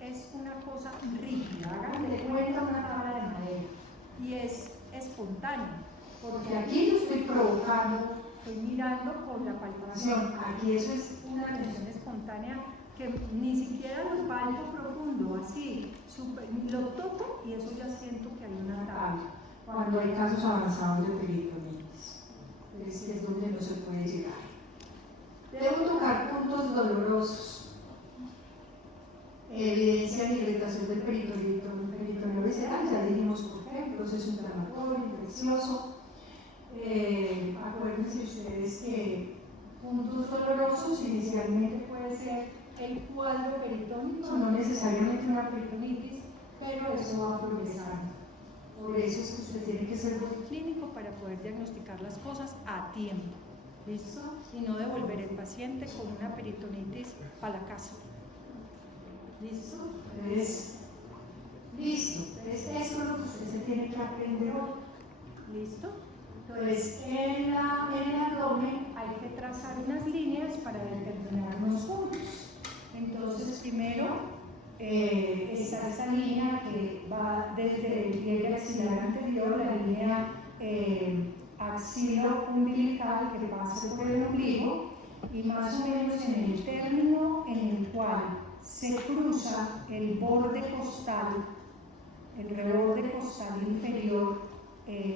Es una cosa rígida, hagan de cuenta una tabla de madera. Y es espontáneo, porque aquí lo estoy provocando, estoy mirando por la palpación, aquí eso es una tensión espontánea que ni siquiera lo palpo profundo, así, lo toco y eso ya siento que hay una tabla, cuando hay casos avanzados de peritonitis, es donde no se puede llegar. Debo tocar puntos dolorosos, evidencia de irritación del peritoneo visceral, ya dijimos por qué, proceso inflamatorio, infeccioso. Acuérdense ustedes que puntos dolorosos inicialmente puede ser el cuadro peritónico, no necesariamente una peritonitis, pero eso va progresando. Por eso es que usted tiene que ser muy clínico para poder diagnosticar las cosas a tiempo. ¿Listo? Y no devolver el paciente con una peritonitis para la casa. ¿Listo? Entonces, listo. Entonces, eso es lo que usted se tiene que aprender hoy. ¿Listo? Entonces, en el abdomen hay que trazar unas líneas para determinar unos puntos. Entonces, primero está esta línea que va desde el pliegue axilar anterior, la línea axilo-umbilical que pasa por el ombligo, y más o menos en el término en el cual se cruza el borde costal, el reborde costal inferior,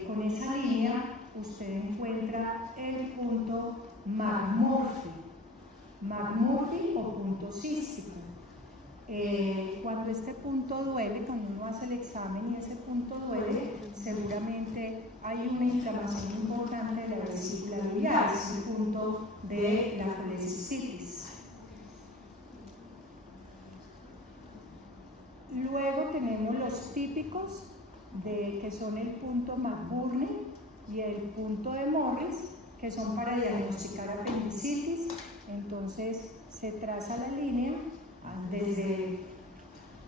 con esa línea usted encuentra el punto McMurphy o punto cístico. Cuando este punto duele, cuando uno hace el examen y ese punto duele, seguramente hay una inflamación importante de la vesícula biliar, es el punto de la colecistitis. Luego tenemos los típicos, que son el punto McBurney y el punto de Morris, que son para diagnosticar apendicitis. Entonces se traza la línea desde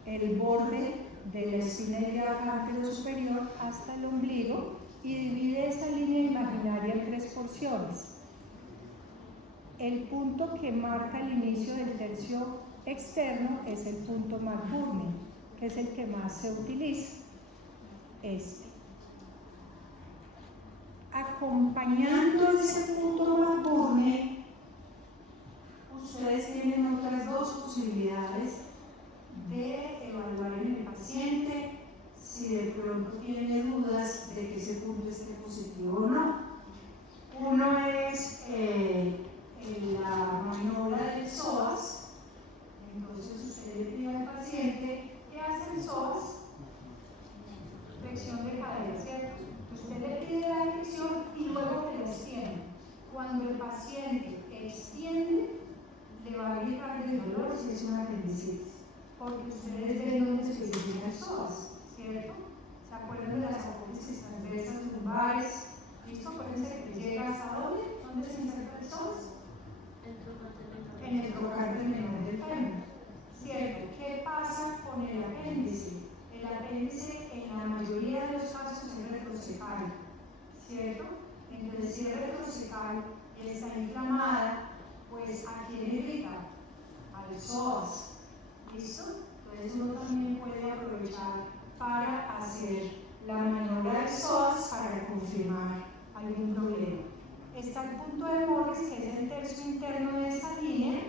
el borde de la espina ilíaca superior hasta el ombligo y divide esa línea imaginaria en 3 porciones. El punto que marca el inicio del tercio externo es el punto McBurney, que es el que más se utiliza. Acompañando ese punto McBurney, ustedes tienen otras 2 posibilidades de evaluar en el paciente si de pronto tiene dudas de que ese punto esté positivo o no. Uno es la maniobra del psoas. Entonces usted le pide al paciente que hace el psoas, flexión de cadera, ¿cierto? Usted le pide la flexión y luego que la extiende. Cuando el paciente extiende, le va a indicar el dolor si es una apendicitis, porque ustedes ven dónde se especifica el psoas, ¿cierto? ¿Se acuerdan de las apófisis transversas lumbares? ¿Listo? Acuérdense que llega hasta dónde se inserta el psoas. Dentro del en el trocánter menor del fémur. ¿Cierto? ¿Qué pasa con el apéndice? El apéndice en la mayoría de los casos es retrocefálico, ¿cierto? Entonces, si es retrocefálico y está inflamada, pues ¿a quién irrita? Al psoas, ¿listo? Entonces uno también puede aprovechar para hacer la maniobra del psoas para confirmar algún problema. Está el punto de Morris, que es el tercio interno de esta línea,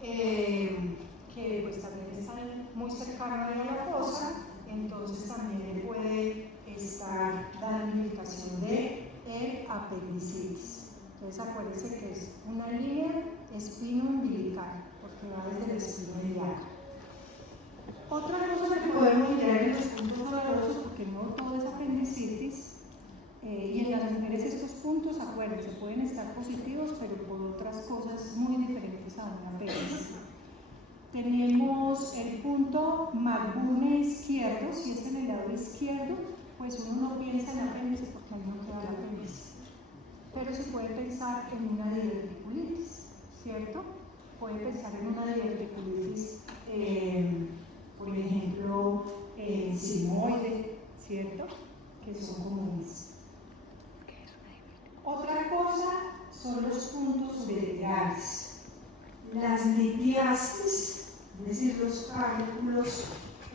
que pues también está muy cercano a la fosa, entonces también le puede estar dando indicación de el apendicitis. Entonces acuérdense que es una línea espino-umbilical, porque va desde el espino ilíaco. Otra cosa que podemos mirar en los puntos dolorosos, porque no todo es apendicitis, y en las mujeres estos puntos, acuérdense, pueden estar positivos, pero por otras cosas muy diferentes a un apéndice. Tenemos el punto Magbune izquierdo. Si es en el lado izquierdo, pues uno no piensa en apéndice porque ahí no queda el apéndice. Pero se puede pensar en una diverticulitis, ¿cierto? Puede pensar en una diverticulitis, por ejemplo, en sigmoide, ¿cierto? Que son comunes. Otra cosa son los puntos ureterales. Las litiasis, es decir, los cálculos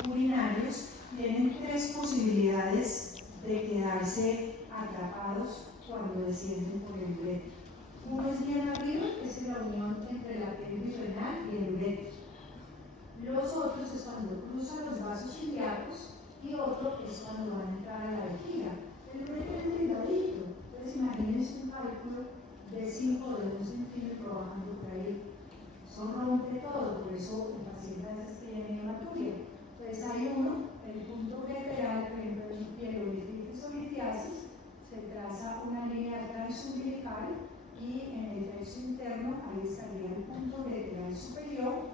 urinarios, tienen tres posibilidades de quedarse atrapados cuando descienden por el ureter. Uno es bien arriba, que es la unión entre la pelvis renal y el ureter. Los otros es cuando cruzan los vasos ilíacos y otro es cuando van a entrar a la vejiga. El ureter es delgadito, entonces imagínense un cálculo de 5 o de 1 centímetro bajando por ahí. Eso rompe todo, por eso el paciente a veces tiene hematuria. Entonces hay uno, el punto ureteral, por ejemplo, en pielonefritis o litiasis, se traza una línea transumbilical y en el tercio interno ahí estaría el punto ureteral superior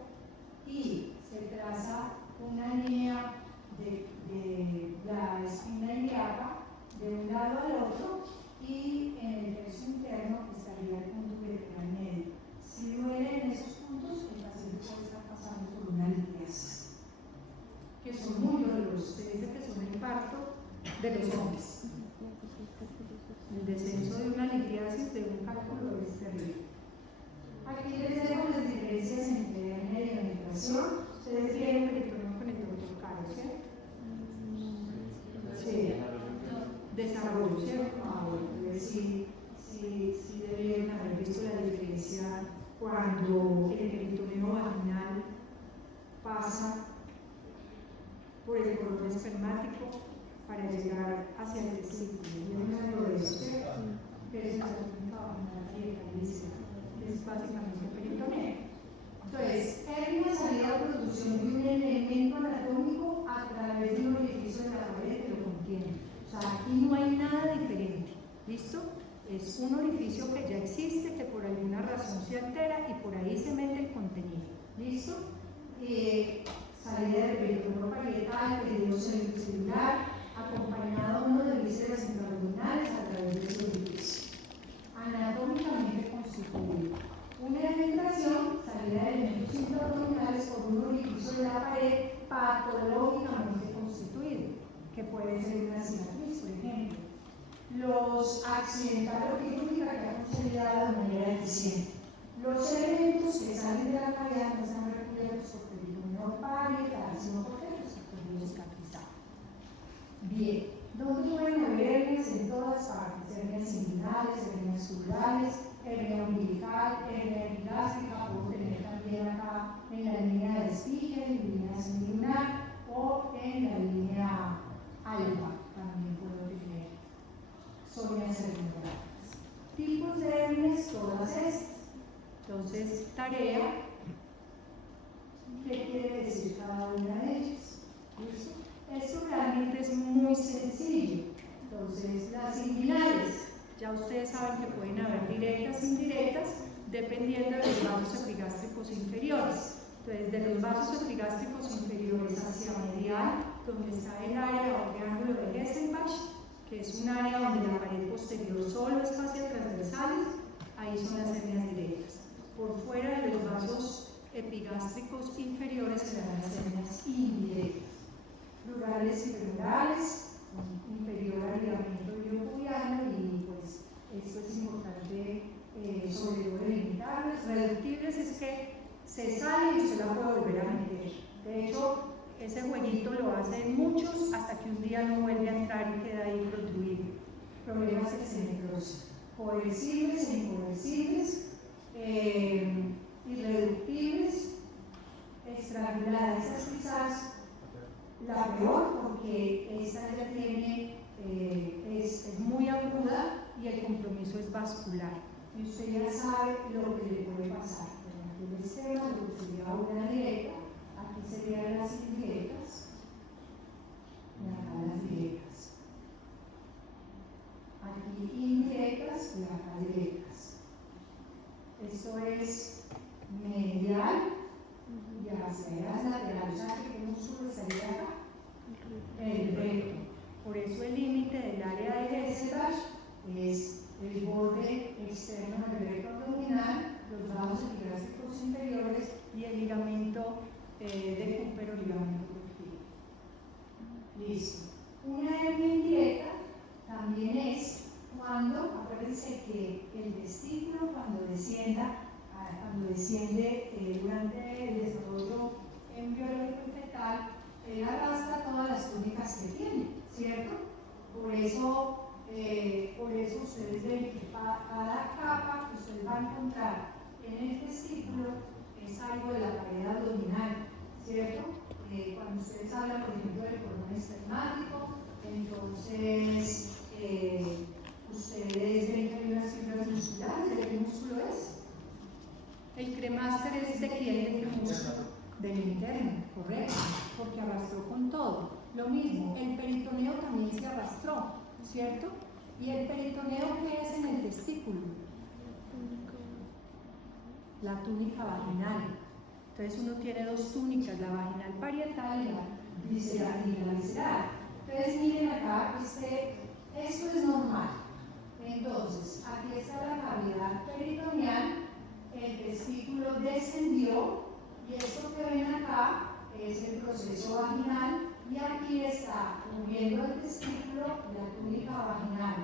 y se traza una línea de la espina ilíaca de un lado al otro y en el tercio interno estaría el punto ureteral medio. Si duele en esos puntos, el paciente puede estar pasando por una litiasis, que son muy dolorosos. Se dice que son el parto de los hombres. El descenso de una litiasis de un cálculo es terrible. Aquí les dejo las diferencias entre hernia y penetración. Ustedes vieron peritoneo con el doctor Caro, ¿cierto? Sí. Desarrollo, ¿cierto? Bueno, sí debieron haber visto la diferencia cuando el peritoneo vaginal pasa por el cordón espermático para llegar hacia el testículo. ¿Vieron algo de eso, cierto? Que es la técnica vaginal que es básicamente peritoneo. Entonces, hernia es salida o producción de un elemento anatómico a través de un orificio de la pared que lo contiene. O sea, aquí no hay nada diferente, ¿listo? Es un orificio que ya existe, que por alguna razón se altera y por ahí se mete el contenido, ¿listo? Salida del peritoneo parietal, periodo celular, acompañado uno de vísceras intraabdominales a través de ese orificio. Anatómicamente constituido. Una penetración, salida de elementos intraabdominales por un orificio de la pared patológicamente constituido, que puede ser una cicatriz, por ejemplo. Los accidentales o quirúrgica que han consolidado de manera eficiente. Los elementos que salen de la cavidad no están recubiertos por peritoneo parietal, sino por el cicatrizado. Bien, ¿dónde pueden haber hernias? En todas partes, hernias inguinales, hernias tubulares, hernia umbilical, hernia epigástica, puedo tener también acá en la línea de Stiger, en línea semilunar o en la línea alba, también puedo tener zonias herniográficas. Tipos de hernias, todas estas. Entonces, tarea, ¿qué quiere decir cada una de ellas? ¿Listo? Esto realmente es muy sencillo. Entonces, las inguinales, ya ustedes saben que pueden haber directas e indirectas dependiendo de los vasos epigástricos inferiores. Entonces, de los vasos epigástricos inferiores hacia medial, donde está el área o triángulo de Hessenbach, que es un área donde la pared posterior solo espacia transversales, ahí son las hernias directas. por fuera de los vasos epigástricos inferiores se dan las hernias indirectas, plurales y femorales, inferior al ligamento iliopubiano, y pues esto es importante sobre todo delimitarlas. Reductibles es que se sale y usted la puede volver a meter. De hecho, ese jueguito lo hacen muchos hasta que un día no vuelve a entrar y queda ahí protruido. Problemas exenecrosis. Coercibles e incoercibles, irreductibles, estrangulada. Esta es quizás la peor porque esta ya tiene, es muy aguda y el compromiso es vascular. Y usted ya sabe lo que le puede pasar. En el sistema, lo que sería una directa, aquí serían las indirectas, y acá las directas. Aquí indirectas y acá directas. Esto es medial y hacia las laterales. ¿Sabe qué músculo estaría acá? El recto. Por eso el límite del área de Hesselbach es el borde externo del recto abdominal, los vasos epigástricos inferiores y el ligamento de Cooper o ligamento crujígeno. Listo. Una hernia indirecta también es cuando, acuérdense que el testículo cuando desciende durante el desarrollo embriológico y fetal, él arrastra todas las túnicas que tiene, ¿cierto? Por eso ustedes ven que cada capa que ustedes van a encontrar en el testículo es algo de la pared abdominal, ¿cierto? Cuando ustedes hablan, por ejemplo, del cordón espermático, entonces ustedes ven que hay unas fibras musculares. ¿De qué músculo es? El cremaster es de quién, de qué músculo? Del interno, correcto, porque arrastró con todo. Lo mismo, el peritoneo también se arrastró, ¿cierto? ¿Y el peritoneo qué es en el testículo? La túnica vaginal. Entonces uno tiene dos túnicas, la vaginal parietal y la visceral. Entonces miren acá, esto es normal. Entonces, aquí está la cavidad peritoneal, el testículo descendió y esto que ven acá es el proceso vaginal y aquí está cubriendo el testículo la túnica vaginal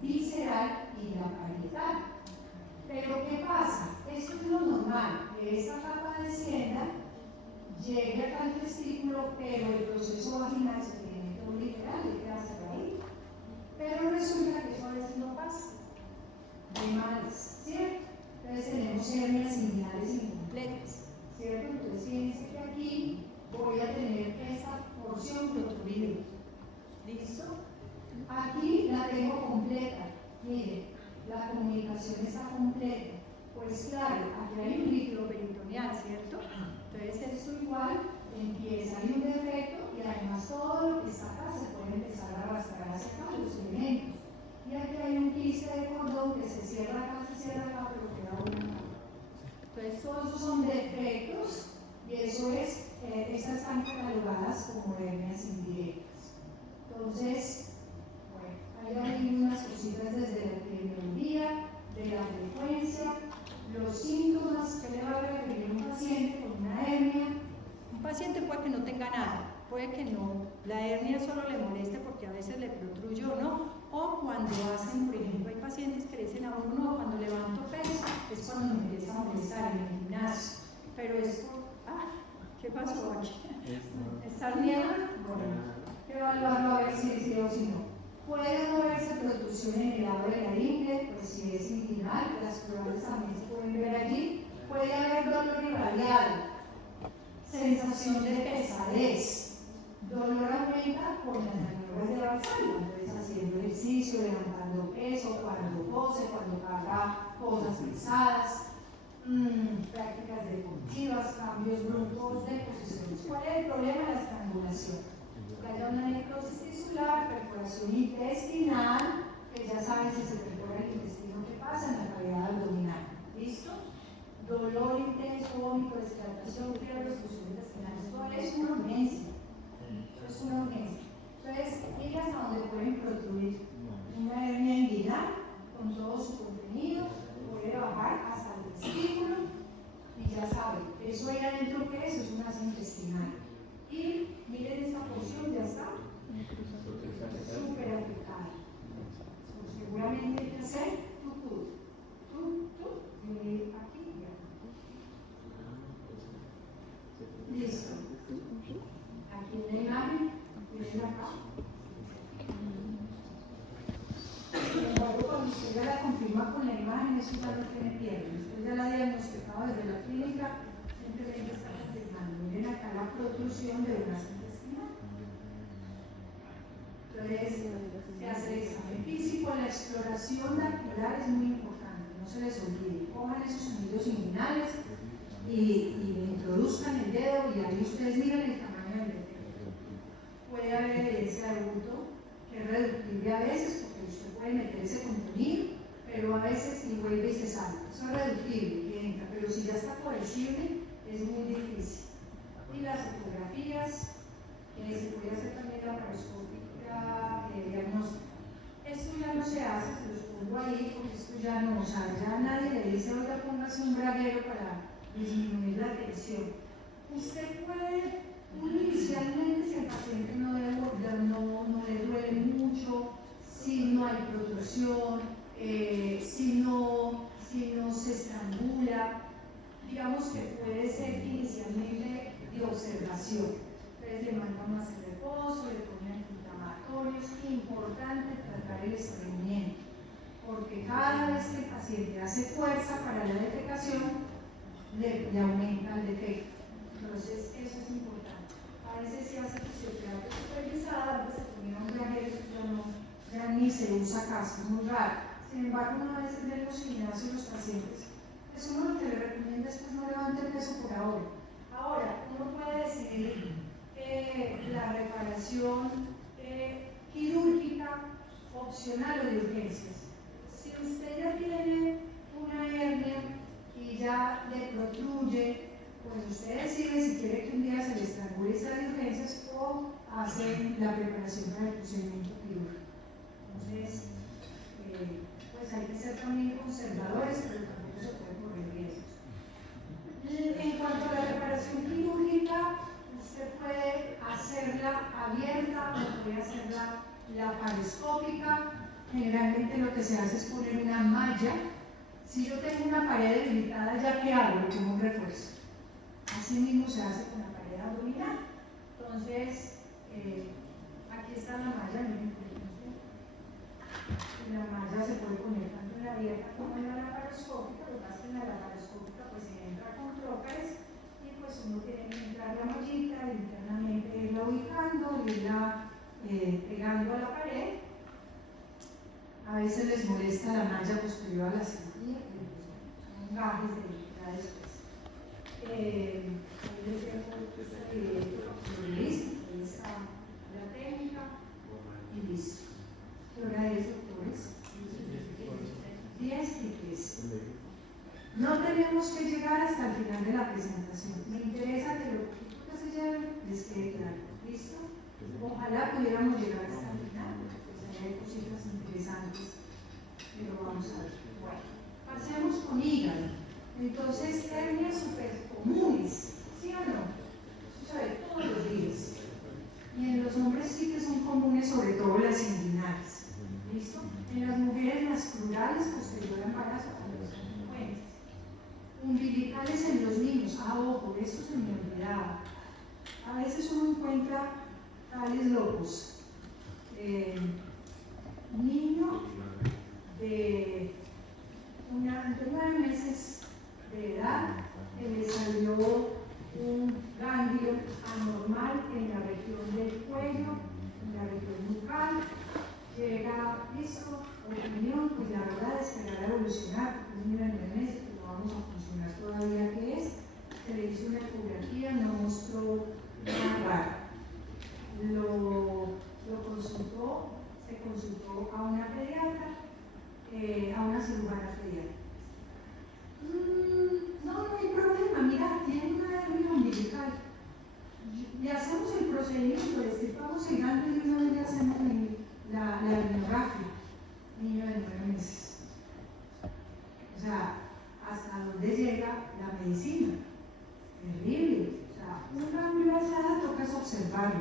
visceral y la parietal. Pero ¿qué pasa? Esto es lo normal, que esta capa descienda, llegue acá al testículo, pero el proceso vaginal se tiene que obliterar y quedarse ahí. Pero resulta que eso a veces no pasa, de malas, ¿cierto? Entonces tenemos hernias inguinales incompletas, ¿cierto? Entonces fíjense que aquí voy a tener esta porción protruida, ¿listo? Aquí la tengo completa, miren, la comunicación está completa. Pues claro, aquí hay un líquido peritoneal, ¿cierto? Entonces esto igual empieza, hay un defecto y además todo lo que está acá se puede empezar a arrastrar hacia acá, los elementos. Y aquí hay un quiste de cordón que se cierra acá, pero queda una capa. Entonces todos esos son defectos y eso es, estas están catalogadas como hernias indirectas. Entonces, bueno, hay unas cositas desde la epidemiología, de la frecuencia, los síntomas que le va a referir un paciente con una hernia. Un paciente puede que no tenga nada, puede que no, la hernia solo le moleste porque a veces le protruye o no, o cuando hacen, por ejemplo, hay pacientes que le dicen a uno, no, cuando levanto peso es cuando me empieza a molestar en el gimnasio, pero es por, ¿qué pasó aquí? ¿Está miedo? Bueno, hay que evaluarlo a ver si es sí o si no. Puede no verse protrusión en el lado de la ingle, pues si es inguinal, las plurales también se pueden ver allí. Puede haber dolor irradiado, sensación de pesadez, dolor aumenta con las maniobras de avanzada, entonces haciendo ejercicio, levantando peso, cuando pose, cuando carga cosas pesadas, prácticas deportivas, cambios bruscos de posiciones. ¿Cuál es el problema de la estrangulación? Que haya una necrosis tisular, perforación intestinal, que ya saben si se perfora el intestino, ¿qué pasa? En la cavidad abdominal. ¿Listo? Dolor intenso, vómito, deshidratación, fiebre, obstrucción intestinal. Esto es una urgencia. Esto es una urgencia. Entonces, mira hasta donde pueden protruir una hernia inguinal con todo su contenido, puede bajar hasta el testículo protrusión de una cinta espinal. Entonces, se hace el examen físico, la exploración dactilar es muy importante, no se les olvide. Cojan esos anillos inguinales y introduzcan el dedo y ahí ustedes miran el tamaño del dedo. Puede haber evidencia de bulto, que es reductible a veces, porque usted puede meter ese contenido, pero a veces y vuelve y se sale. Eso es reductible y entra, pero si ya está coercible, es muy difícil. Y las ecografías, se puede hacer también la paroscópica, diagnóstico. Esto ya no se hace, se los pongo ahí, porque esto ya no, o sea, ya nadie le dice, oiga, póngase un braguero para disminuir la tensión. Usted puede, inicialmente, si el paciente no le duele mucho, si no hay protrusión, si no se estrangula, digamos que puede ser inicialmente de observación. Entonces le mandan a hacer reposo, le ponen antiinflamatorios. Importante tratar el estreñimiento, porque cada vez que el paciente hace fuerza para la defecación, le aumenta el defecto. Entonces eso es importante. A veces se hace fisioterapia supervisada, antes se ponía un braguero, ya ni se usa casi, es muy raro. Sin embargo, una vez en los gimnasios los pacientes, es uno lo que le recomienda es que no levante el peso por ahora. Ahora, uno puede decidir la reparación quirúrgica opcional o de urgencias. Si usted ya tiene una hernia y ya le protruye, pues usted decide si quiere que un día se le estrangule esa de urgencias o hace la preparación para el procedimiento quirúrgico. Entonces, pues hay que ser también conservadores, pero tampoco se puede correr riesgos. En cuanto a la reparación quirúrgica, usted puede hacerla abierta o puede hacerla laparoscópica. Generalmente lo que se hace es poner una malla. Si yo tengo una pared debilitada, ¿ya qué hago? Le pongo un refuerzo. Así mismo se hace con la pared abdominal. Entonces, aquí está la malla, miren. La malla se puede poner tanto en la abierta como en la laparoscópica. Lo que pasa es que en la laparoscópica pues se entra con trócares y pues uno tiene que entrar la mallita, internamente irla ubicando, irla pegando a la pared. A veces les molesta la malla posterior a la cirugía, pero pues, son gajes de ya después. Ahí les dejo este video sobre listo, ahí está la técnica y listo. ¿Qué hora es, doctores? 10 y 3. No tenemos que llegar hasta el final de la presentación. Me interesa que lo que se lleven les quede claro. ¿Listo? Ojalá pudiéramos llegar hasta el final, porque pues hay cositas interesantes, pero vamos a ver. Bueno, pasemos con hígado. Entonces, hernias súper comunes, ¿sí o no? Eso se ve todos los días. Y en los hombres sí que son comunes, sobre todo las inguinales. ¿Listo? En las mujeres las plurales posterior a embarazo también son frecuentes. Umbilicales en los niños. Ojo, eso se me olvidaba. A veces uno encuentra tales locos. Niño de 9 meses de edad que le salió un ganglio anormal en la región del cuello, en la región bucal. Llega, listo, opinión, pues la verdad es que va a evolucionar, porque es un niño de 9 meses, que no vamos a funcionar todavía que es. Se le hizo una ecografía, no mostró nada raro. Lo consultó, se consultó a una pediatra, a una cirujana pediatra. No hay problema, mira, tiene una hernia umbilical. Le hacemos el procedimiento, le estirpamos el ganglio y una vez le hacemos la herniografía. Niño de 9 meses. O sea, hasta dónde llega la medicina. Terrible. O sea, un ganglio a esa edad toca es observar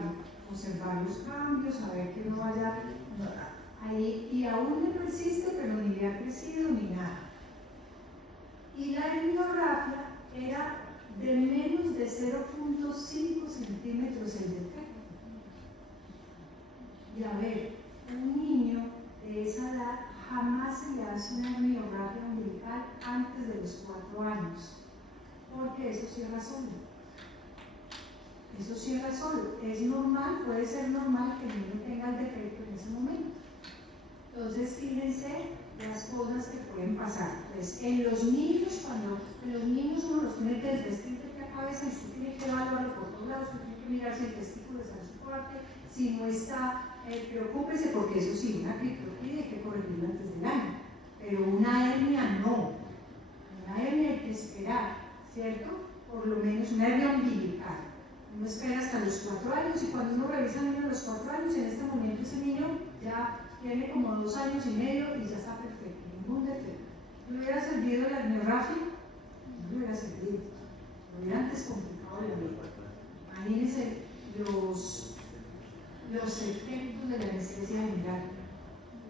los cambios, saber que no vaya ahí, y aún le persiste, pero ni le ha crecido ni nada. Y la herniografía era de menos de 0.5 centímetros el defecto. Y a ver, un niño de esa edad jamás se le hace una herniografía umbilical antes de los 4 años, porque eso cierra solo. eso cierra solo. Es normal, puede ser normal que el niño tenga el defecto en ese momento. Entonces, fíjense las cosas que pueden pasar. Pues en los niños, cuando en los niños uno los tiene que desvestir de la cabeza, usted tiene que evaluar por todos lados, usted tiene que mirar si el testículo está en su parte, si no está, preocúpese, porque eso sí, una criptorquía hay que corregirla antes del año, pero una hernia no. Una hernia hay que esperar, ¿cierto? Por lo menos una hernia umbilical. Uno espera hasta los 4 años, y cuando uno revisa al niño a los 4 años, en este momento ese niño ya tiene como 2 años y medio y ya está perfecto, ningún defecto. ¿No le hubiera servido la herniorrafia? No le hubiera servido. Lo hubiera antes complicado la vida. Imagínense los efectos de la anestesia general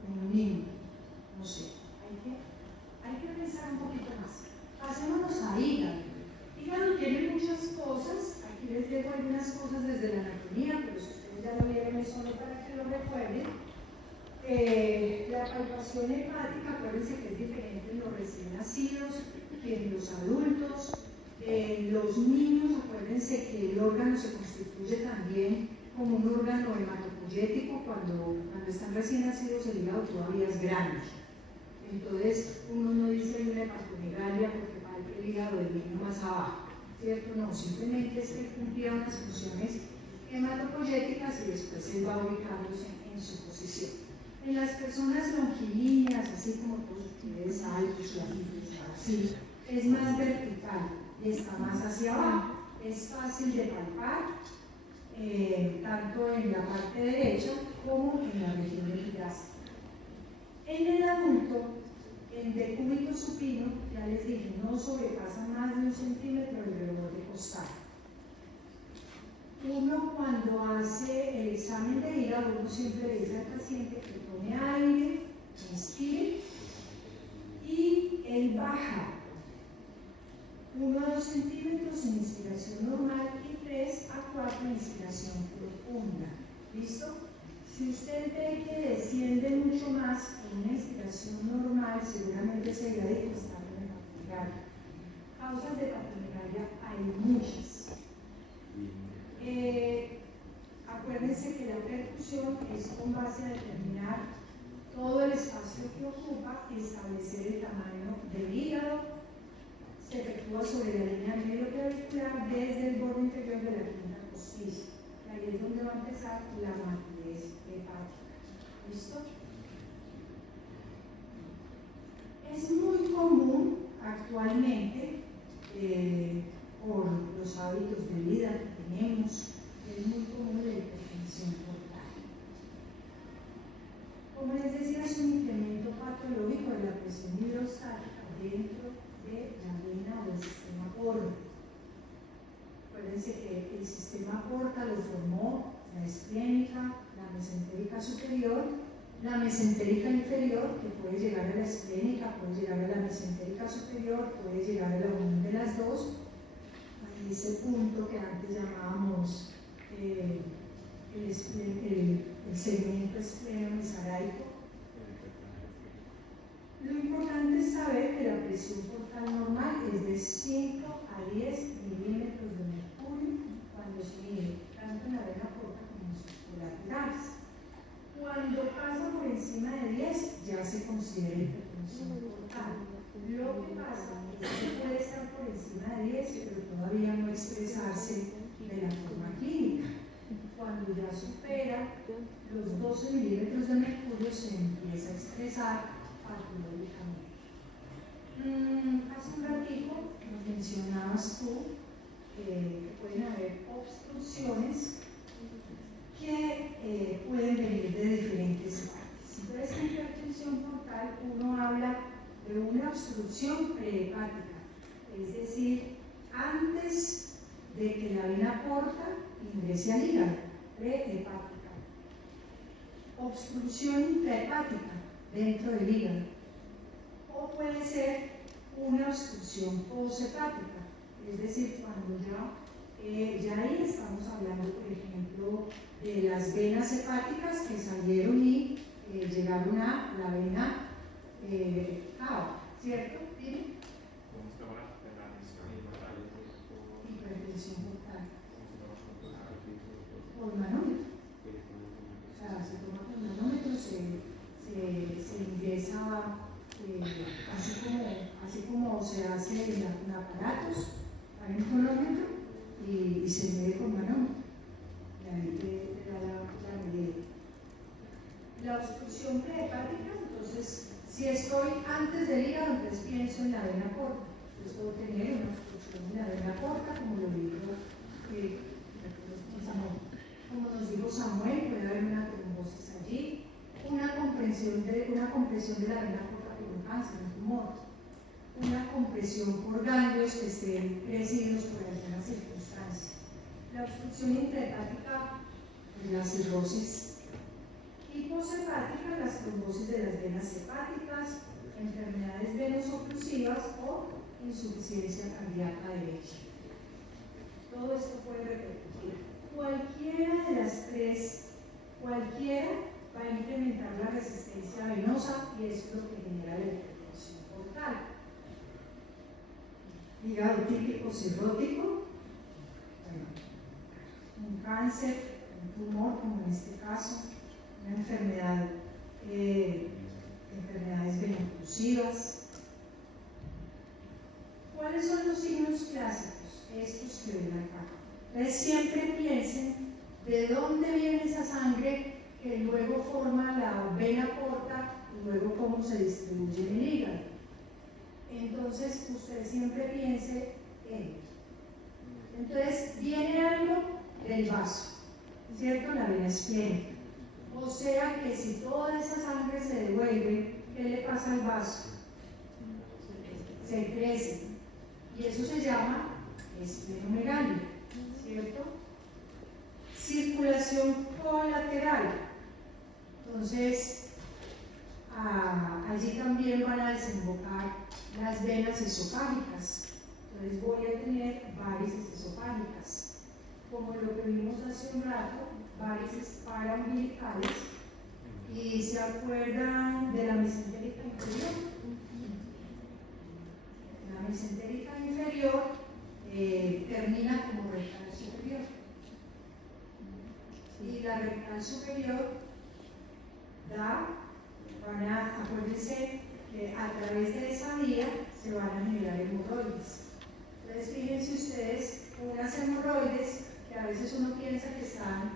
en un niño. No sé, hay que pensar un poquito más. Pasémonos a hígado. Hígado tiene muchas cosas. Aquí les dejo algunas cosas desde la anatomía, pero si ustedes ya lo vieron es solo para que lo recuerden. La palpación hepática, acuérdense que es diferente en los recién nacidos que en los adultos. En los niños, acuérdense que el órgano se constituye también como un órgano hematopoyético. Cuando están recién nacidos, el hígado todavía es grande. Entonces, uno no dice una hepatomegalia porque falta el hígado del niño más abajo, ¿cierto? No, simplemente es que cumplía unas funciones hematopoyéticas y después él va ubicándose en su posición. En las personas longilíneas, así como todos ustedes, altos, bajitos, así, es más vertical y está más hacia abajo. Es fácil de palpar, tanto en la parte derecha como en la región epigástica. En el adulto, el decúbito supino, ya les dije, no sobrepasa más de 1 centímetro el rebote costal. Uno, cuando hace el examen de hígado, uno siempre le dice al paciente que tome aire, inspire y él baja 1 a 2 centímetros en inspiración normal y 3 a 4 en inspiración profunda. ¿Listo? Si usted ve que desciende mucho más en una inspiración normal, seguramente ese hígado está en hepatomegalia. Causas de hepatomegalia hay muchas. Acuérdense que la percusión es con base a determinar todo el espacio que ocupa, establecer el tamaño del hígado. Se efectúa sobre la línea medio clavicular desde el borde inferior de la quinta costilla. Ahí es donde va a empezar la matriz hepática. ¿Listo? Es muy común actualmente, por los hábitos de vida que tenemos, es muy común la hipertensión portal. Como les decía, es un incremento patológico de la presión hidrostática dentro de la vena o del sistema porta. Acuérdense que el sistema porta lo formó la esplénica, la mesentérica superior, la mesentérica inferior, que puede llegar a la esplénica, puede llegar a la mesentérica superior, puede llegar a la unión de las dos, a ese punto que antes llamábamos el segmento espleno-mesaraico. Lo importante es saber que la presión portal normal es de 5 a 10 milímetros de mercurio cuando se mide tanto en la vena porta como en sus colaterales. Cuando pasa por encima de 10 ya se considera hipertensión portal. Lo que pasa es que puede estar por encima de 10 pero todavía no expresarse de la forma clínica. Cuando ya supera los 12 milímetros de mercurio se empieza a expresar patológicamente. Hace un ratito nos mencionabas tú que pueden haber obstrucciones que pueden venir de diferentes partes. Entonces, en hipertensión portal uno habla de una obstrucción prehepática, es decir, antes de que la vena porta ingrese al hígado, prehepática. Obstrucción intrahepática dentro del hígado. O puede ser una obstrucción poshepática, es decir, cuando ya ahí estamos hablando, por ejemplo, de las venas hepáticas que salieron y llegaron a la vena cava, ¿cierto? ¿Tiene? Hipertensión portal. Si estoy antes del hígado, entonces pienso en la vena porta. Entonces puedo tener una obstrucción en la vena porta, como lo dijo como nos dijo Samuel, puede haber una trombosis allí, una compresión de la vena porta por un cáncer, un tumor, una compresión por ganglios que estén crecidos por alguna circunstancia. La obstrucción intrahepática, la cirrosis hipohepática, las trombosis de las venas hepáticas, enfermedades venosoclusivas o insuficiencia cardíaca derecha. Todo esto puede repercutir. Cualquiera de las tres, cualquiera va a incrementar la resistencia venosa y eso es lo que genera la hipertensión portal. Hígado típico cirrótico, bueno, un cáncer, un tumor, como en este caso, una enfermedad, enfermedades venoclusivas. ¿Cuáles son los signos clásicos? Estos que ven acá. Entonces siempre piensen de dónde viene esa sangre que luego forma la vena porta y luego cómo se distribuye en el hígado. Entonces usted siempre piense en. Entonces viene algo del vaso, ¿cierto? La vena esplênica. O sea que si toda esa sangre se devuelve, ¿qué le pasa al vaso? Se crece. Y eso se llama esplenomegalia, ¿cierto? Circulación colateral. Entonces, allí también van a desembocar las venas esofágicas. Entonces voy a tener varices esofágicas. Como lo que vimos hace un rato, varices paraumbilicales. ¿Y se acuerdan de la mesentérica inferior? La mesentérica inferior termina como rectal superior. Y la rectal superior acuérdense que a través de esa vía se van a generar hemorroides. Entonces fíjense ustedes, unas hemorroides que a veces uno piensa que están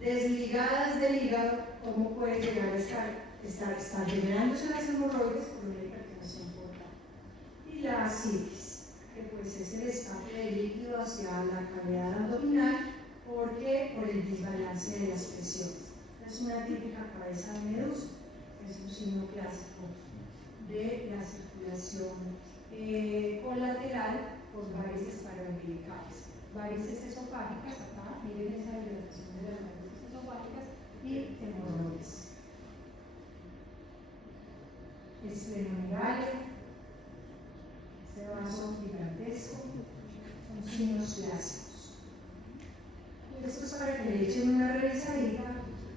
desligadas del hígado, ¿cómo puede llegar a estar generándose las hemorroides por una hipertensión portal? Y la ascitis, que pues es el escape de líquido hacia la cavidad abdominal por el desbalance de las presiones. Es una típica cabeza de medusa, es un signo clásico de la circulación colateral por varices paraumbilicales. Varices esofágicas, acá, miren esa dilatación de las varices esofágicas y hemorroides. Esplenomegalia, este vaso gigantesco, son signos clásicos. Esto es para que le echen una revisadita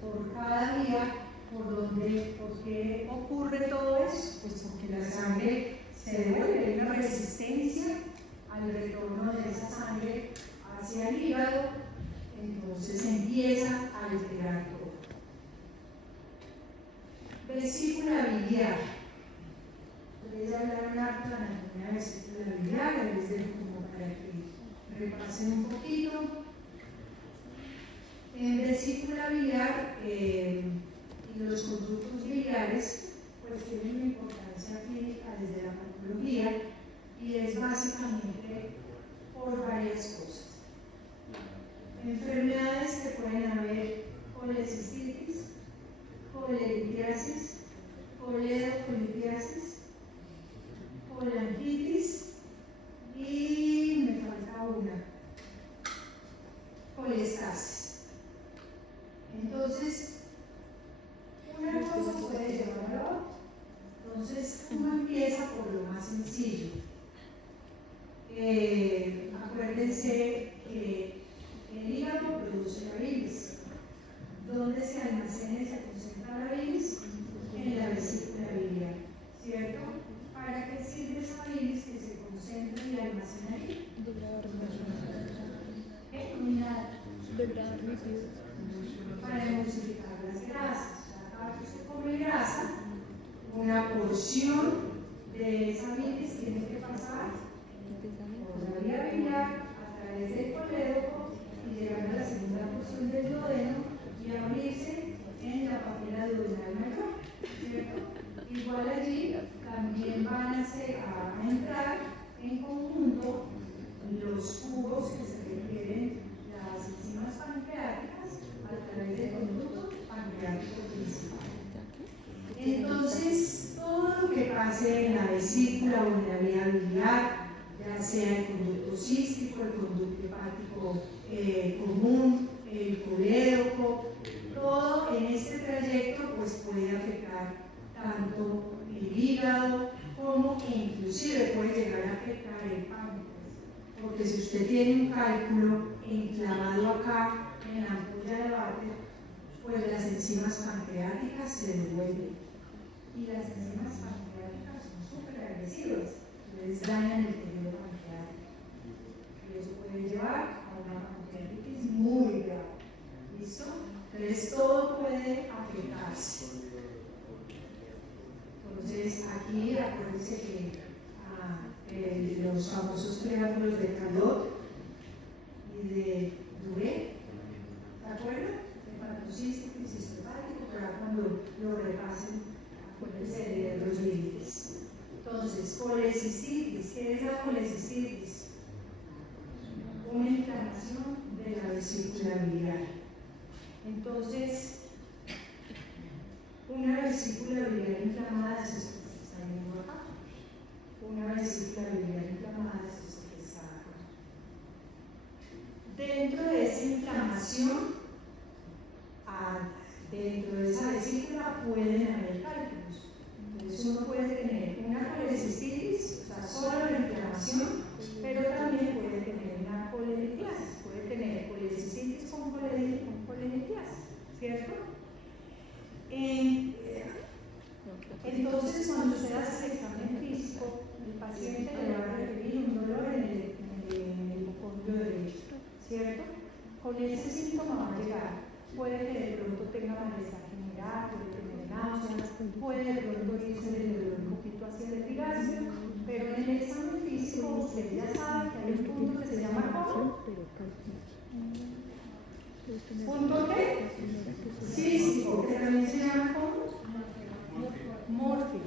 por cada vía, por qué ocurre todo eso, pues porque la sangre se devuelve, hay una resistencia al retorno de esa sangre hacia el hígado, entonces empieza a alterar todo. Vesícula biliar. Ustedes hablaron harto de la anatomía de vesícula biliar, les dejo como para que repasen un poquito. En vesícula biliar y los conductos biliares pues tienen una importancia clínica desde la patología y es básicamente por varias cosas. Enfermedades que pueden haber colecistitis, coleritiasis, coledocolitis, colangitis y me falta una, colestasis. Entonces, una cosa puede llevar a la otra. Entonces, uno empieza por lo más sencillo. Acuérdense que el hígado produce la bilis. ¿Dónde se almacena y se concentra la bilis? En la vesícula biliar, ¿cierto? ¿Para qué sirve esa bilis que se concentra y almacena ahí? Para emulsificar las grasas. Cada vez que usted come grasa, una porción de esa bilis tiene que pasar por la vía biliar a través del colédoco y llegar a la segunda porción del duodeno y abrirse en la papila duodenal mayor, ¿cierto? Igual la vulnerabilidad biliar, ya sea el conducto cístico, el conducto hepático común, el colédoco, todo en este trayecto pues puede afectar tanto el hígado como inclusive puede llegar a afectar el páncreas, porque si usted tiene un cálculo enclavado acá en la ampolla de Barber, pues las enzimas pancreáticas se devuelven y las enzimas pancreáticas son súper agresivas, les dañan el tejido pancreático y eso puede llevar a una pancreatitis muy grave. ¿Listo? Entonces todo puede afectarse. Entonces aquí acuérdense que los famosos triángulos de Calot y de Duret, ¿de acuerdo? Hepatocístico y cistopático, para cuando lo repasen, acuérdense de los límites. Entonces, colecistitis, ¿qué es la colecistitis? Una inflamación de la vesícula biliar. Entonces, una vesícula biliar inflamada es esto que está viendo acá. Una vesícula biliar inflamada es esto que está acá. Dentro de esa inflamación, dentro de esa vesícula pueden haber cálculos. Entonces uno puede tener una colecistitis, o sea, solo la inflamación, pero también puede tener una coleditiasis, puede tener colecistitis con coleditiasis, ¿cierto? Entonces, cuando usted hace el examen físico, el paciente le va a referir un dolor en el hipocondrio derecho, ¿cierto? Con ese síntoma va a llegar. Puede que de pronto tenga malestar general, puede tener náuseas, puede de pronto irse del dolor un poquito hacia el epigastrio, pero en el examen físico usted ya sabe que hay un punto que se llama ¿cómo? ¿Punto qué? Cístico, que también se llama ¿cómo? Morfi.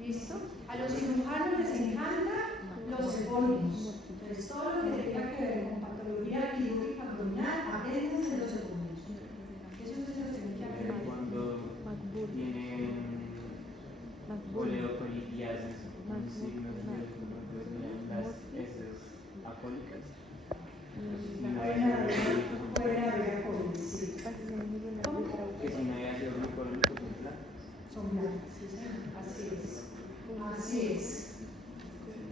¿Listo? A los cirujanos les encanta los epónimos. Entonces, todo lo que tenga que ver con patología quirúrgica abdominal, apréndanse los epónimos. Eso se los tienen que aprender. Cuando tienen oleocolitiasis, un signo de las heces alcohólicas. Pueden haber alcoholes, sí. Que si no hay ácido glucurónico son blancas. Son blancas, así es. Así es.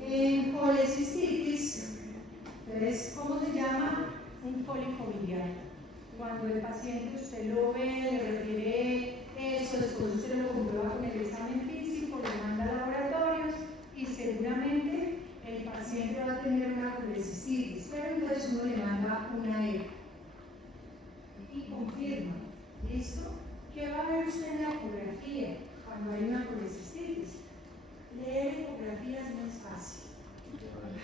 En colecistitis, entonces, ¿cómo se llama? Un cólico biliar. Cuando el paciente usted lo ve, le refiere eso, después usted lo comprueba con el examen físico, le manda a laboratorios y seguramente el paciente va a tener una colecistitis, pero entonces uno le manda una eco y confirma. ¿Listo? ¿Qué va a ver usted en la ecografía cuando hay una colecistitis? Leer ecografías no es fácil.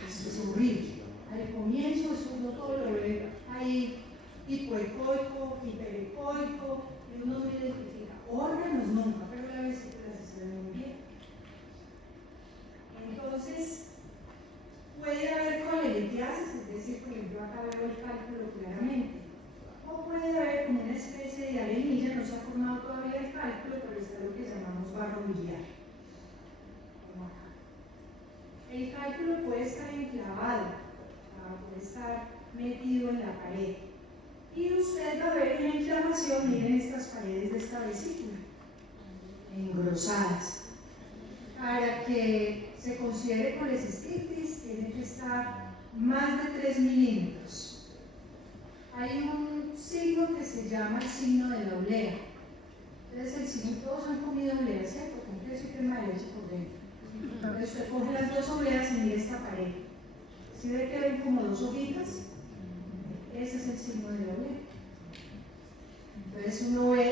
Es horrible. Al comienzo uno todo lo ve ahí hipoecoico, hiperecoico, y uno no identifica órganos nunca, pero la vesícula se ve muy bien. Entonces, puede haber coleditiasis, es decir, por ejemplo, acá veo el cálculo claramente. O puede haber como una especie de arenilla, no se ha formado todavía el cálculo, pero está lo que llamamos barro biliar. Como acá. El cálculo puede estar enclavado, puede estar metido en la pared. Y usted va a ver una inflamación, miren estas paredes de esta vesícula, engrosadas. Para que se considere colecistitis, tiene que estar más de 3 milímetros. Hay un signo que se llama el signo de la oblea. Entonces, el signo, todos han comido oblea, ¿cierto? Con queso y crema de leche por dentro. Entonces, usted coge las dos obleas y mira esta pared. ¿Sí ve que ven como dos hojitas? Ese es el signo de la oblea. Entonces, uno ve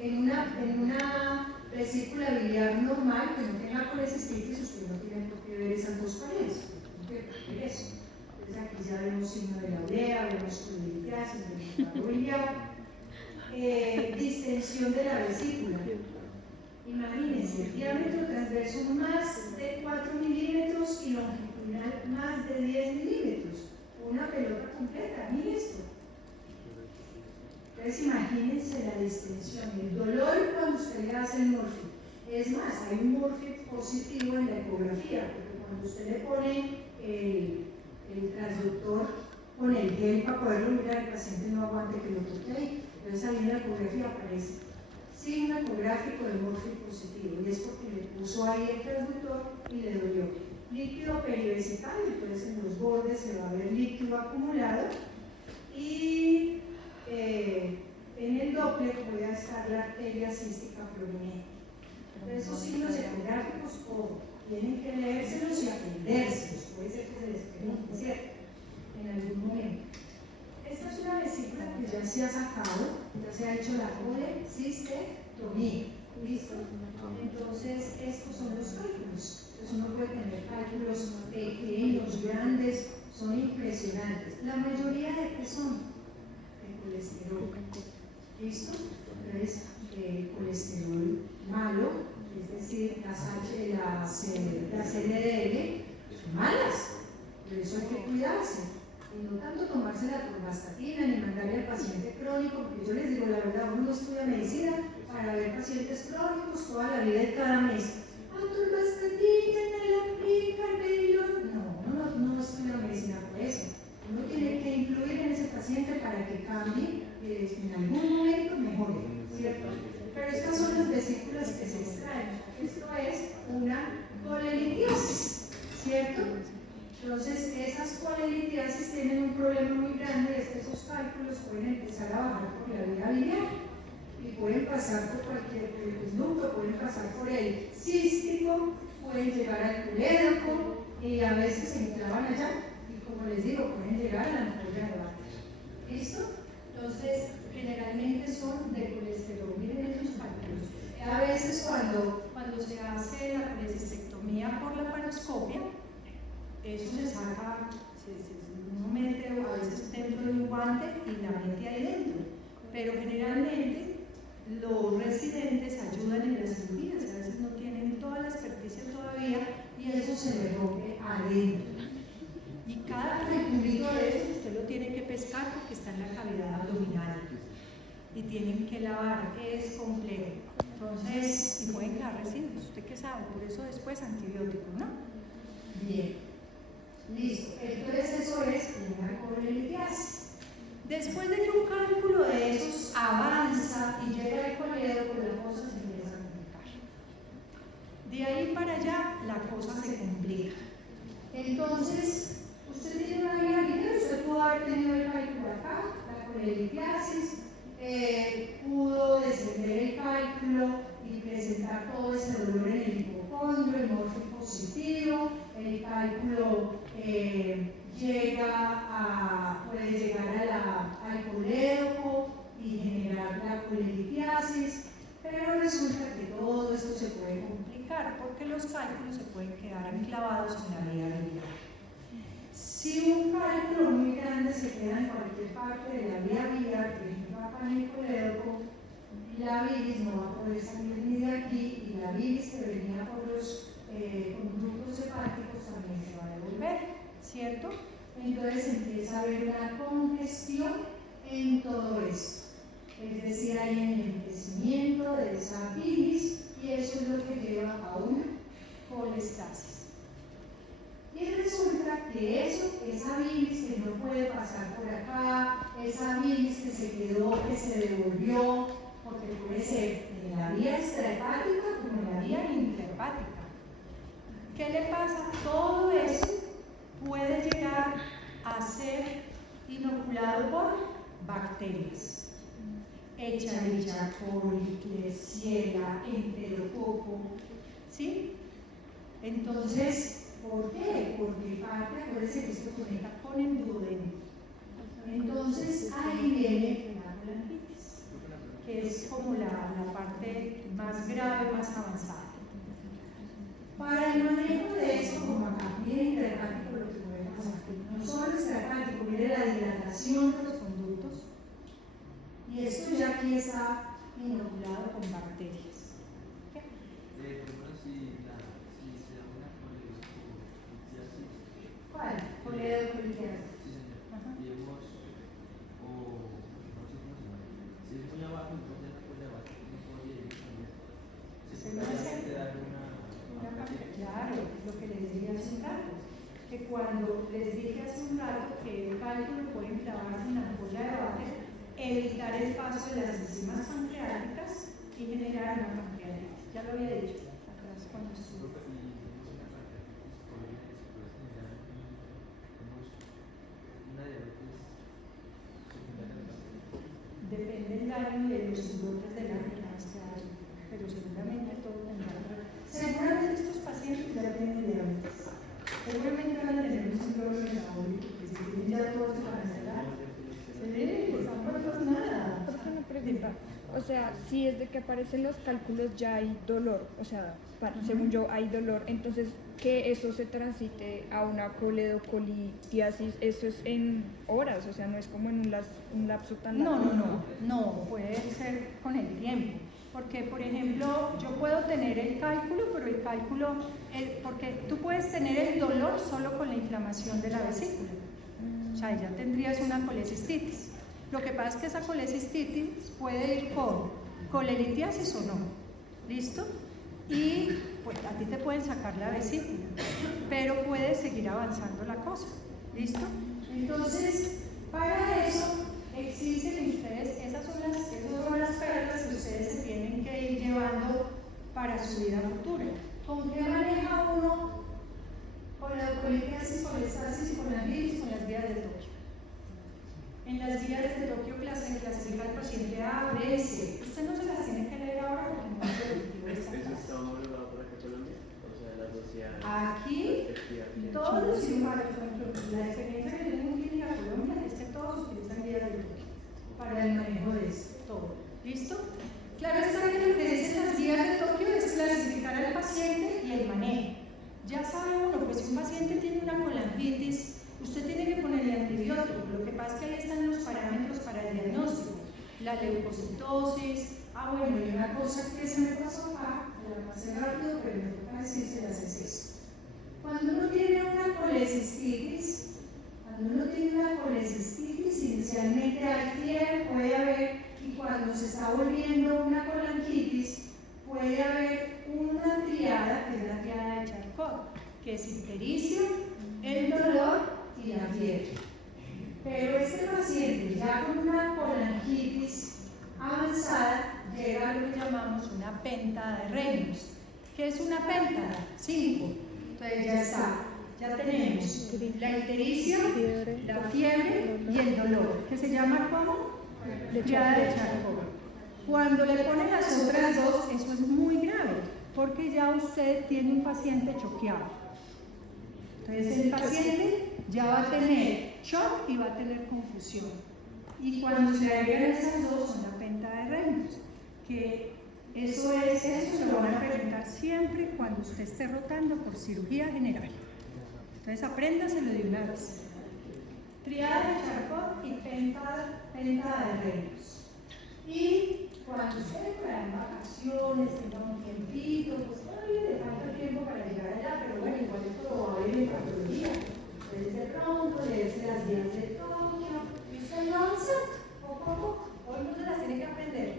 en una vesícula biliar normal que no tenga colecistitis, usted no tiene por qué ver esas dos paredes. No tiene por qué ver eso. Entonces, aquí ya vemos signo de la oblea, vemos colitiasis, vemos barro biliar, distensión de la vesícula. Imagínense, diámetro transverso más de 4 milímetros y longitudinal más de 10 milímetros. Una pelota completa, miren esto. Entonces imagínense la distensión, el dolor cuando usted le hace el morfio. Es más, hay un morfio positivo en la ecografía, porque Cuando usted le pone el transductor con el gel para poderlo mirar, el paciente no aguante que lo toque ahí. Entonces ahí en la ecografía aparece signo ecográfico de morfio positivo, y es porque le puso ahí el transductor y le dolió. Líquido perivesical, entonces en los bordes se va a ver líquido acumulado, y en el Doppler puede estar la arteria cística prominente. Entonces esos signos ecográficos, ojo, tienen que leérselos y aprenderselos, puede ser que se les pregunte, ¿cierto? En algún momento. Esta es una vesícula que ya se ha sacado, ya se ha hecho la colecistectomía, ¿listo? Entonces, estos son los cálculos. Entonces, uno puede tener cálculos pequeños, grandes, son impresionantes. La mayoría de qué son de colesterol, ¿listo? Entonces, colesterol malo, es decir, las LDL son malas, por eso hay que cuidarse. Y no tanto tomarse la atorvastatina ni mandarle al paciente crónico, porque yo les digo la verdad, uno no estudia medicina para ver pacientes crónicos toda la vida y cada mes. Atorvastatina, nalapicam, Medilon. No, no estudia medicina por eso. Uno tiene que incluir en ese paciente para que cambie, en algún momento mejore, ¿cierto? Pero estas son las vesículas que se extraen. Esto es una colelitiosis, ¿cierto? Entonces, esas colelitiasis tienen un problema muy grande, es que esos cálculos pueden empezar a bajar por la vía biliar y pueden pasar por cualquier conducto, pueden pasar por el cístico, pueden llegar al colédoco y a veces se enclavan allá y, como les digo, pueden llegar a la ampolla de Barrett. ¿Listo? Entonces, generalmente son de colesterol. Miren esos cálculos. A veces cuando se hace la colecistectomía por la paroscopia, eso se saca, uno mete a veces dentro de un guante y la mete ahí dentro, pero generalmente los residentes ayudan en las cirugías, a veces no tienen toda la experticia todavía y eso se le rompe adentro. Y cada recurrido de eso usted lo tiene que pescar porque está en la cavidad abdominal y tienen que lavar, es complejo. Entonces, y pueden quedar residuos, usted qué sabe, por eso después antibióticos, ¿no? Bien. Listo, entonces eso es una colelitiasis. Después de que un cálculo de esos avanza y llega al colédoco, la cosa se empieza a complicar. De ahí para allá, la cosa se complica. Entonces, usted tiene una vía biliar, usted pudo haber tenido el cálculo acá, la colelitiasis, pudo descender el cálculo y presentar todo ese dolor en el hipocondrio, el morfio positivo, el cálculo puede llegar al colédoco y generar la colelitiasis, pero resulta que todo esto se puede complicar porque los cálculos se pueden quedar enclavados en la vía biliar. Si un cálculo muy grande se queda en cualquier parte de la vía biliar, por ejemplo acá en el colédoco, la bilis no va a poder salir ni de aquí y la bilis que venía por los conductos hepáticos también se va a devolver, ¿cierto? Entonces empieza a haber una congestión en todo esto, es decir, hay enlentecimiento de esa bilis y eso es lo que lleva a una colestasis. Y resulta que esa bilis que no puede pasar por acá, esa bilis que se quedó, que se devolvió, porque puede ser en la vía extrahepática como en la vía intrahepática. ¿Qué le pasa? Todo eso puede llegar a ser inoculado por bacterias. Echerichia coli, Klebsiella, Enterococo, ¿sí? Entonces, ¿por qué? Porque parte, acuérdense que esto conecta con el duodeno. Entonces, ahí viene la colangitis, que es como la parte más grave, más avanzada. Para el manejo de eso, como acá, mire intrahepático lo que puede pasar. No solo extrahepático, mire la dilatación de los conductos. Y esto ya aquí está inoculado con bacterias. ¿Qué? ¿Cuál? Coledocolitiasis. Sí, señor. Y hemos, no sé cómo se llama. Si es muy abajo, entonces ya no puede abajo, no puede ir también. Se puede dar una Claro, lo que les decía hace un que cuando les dije hace un rato que el cálculo puede clavarse en la ampolla de Baker, evitar el paso de las enzimas pancreáticas y generar una pancreatitis. Ya lo había dicho atrás cuando estuve. Depende del daño de los islotes de la región, pero seguramente todo tendrá. Seguramente estos pacientes ya tienen diabetes. Seguramente van a tener un síndrome metabólico, porque si tienen ya todo eso para cerrar. Sí, pues no pasa nada. Otra pregunta. O sea, si es de que aparecen los cálculos ya hay dolor, o sea, según yo hay dolor, entonces que eso se transite a una coledocolitiasis, eso es en horas, o sea, no es como en un lapso tan largo. No, puede ser con el tiempo. Porque, por ejemplo, yo puedo tener el cálculo, pero el cálculo, porque tú puedes tener el dolor solo con la inflamación de la vesícula. O sea, ya tendrías una colecistitis. Lo que pasa es que esa colecistitis puede ir con colelitiasis o no. ¿Listo? Y pues a ti te pueden sacar la vesícula, pero puede seguir avanzando la cosa. ¿Listo? Entonces, para eso existen ustedes, esas son las perlas que ustedes se tienen que ir llevando para su vida futura. ¿Con qué maneja uno? Con la colitiasis, colestasis y con las guías de Tokio. En las guías de Tokio clasifica al paciente A, B, C. Usted no se las tiene que leer ahora porque no es productivo esta ¿Eso clase. está homologado por acá en Colombia? O sea, la sociedad. Aquí, todos los cirujanos, por ejemplo, la experiencia que tengo en Clínica Colombia es que todos utilizan guías de Tokio para el manejo de esto, todo. ¿Listo? Claro está que lo que dicen las guías de Tokio es clasificar al paciente y el manejo. Ya sabe uno, pues si un paciente tiene una colangitis, usted tiene que ponerle antibiótico. Lo que pasa es que ahí están los parámetros para el diagnóstico. La leucocitosis. Bueno, y una cosa que se me pasó acá, la pasé rápido, pero me toca decírselas es esto. Cuando uno tiene una colecistitis, inicialmente hay fiebre, puede haber, y cuando se está volviendo una colangitis, puede haber una triada, que es la triada de Charcot, que es ictericia, el dolor y la fiebre. Pero este paciente ya con una colangitis avanzada llega a lo que llamamos una pentada de Reynolds. ¿Qué es una pentada? 5. Entonces ya está. Ya tenemos la ictericia, la fiebre y el dolor, que se llama ¿cómo? Triada de Charcot. Cuando le ponen las otras dos, eso es muy grave, porque ya usted tiene un paciente choqueado. Entonces el paciente ya va a tener shock y va a tener confusión. Y cuando se agregan esas dos son la pentada de Reynolds, que eso se lo van a preguntar siempre cuando usted esté rotando por cirugía general. Entonces apréndaselo de una vez. Triada de Charcot y pentada de Reynolds. Y cuando usted fuera en vacaciones, tenga un tiempito, pues todavía le falta tiempo para llegar allá, pero bueno, igual esto lo va a ver en patología. Entonces de pronto le dice las guías de Tokio y usted lo avanza poco a poco. Todo el mundo las tiene que aprender.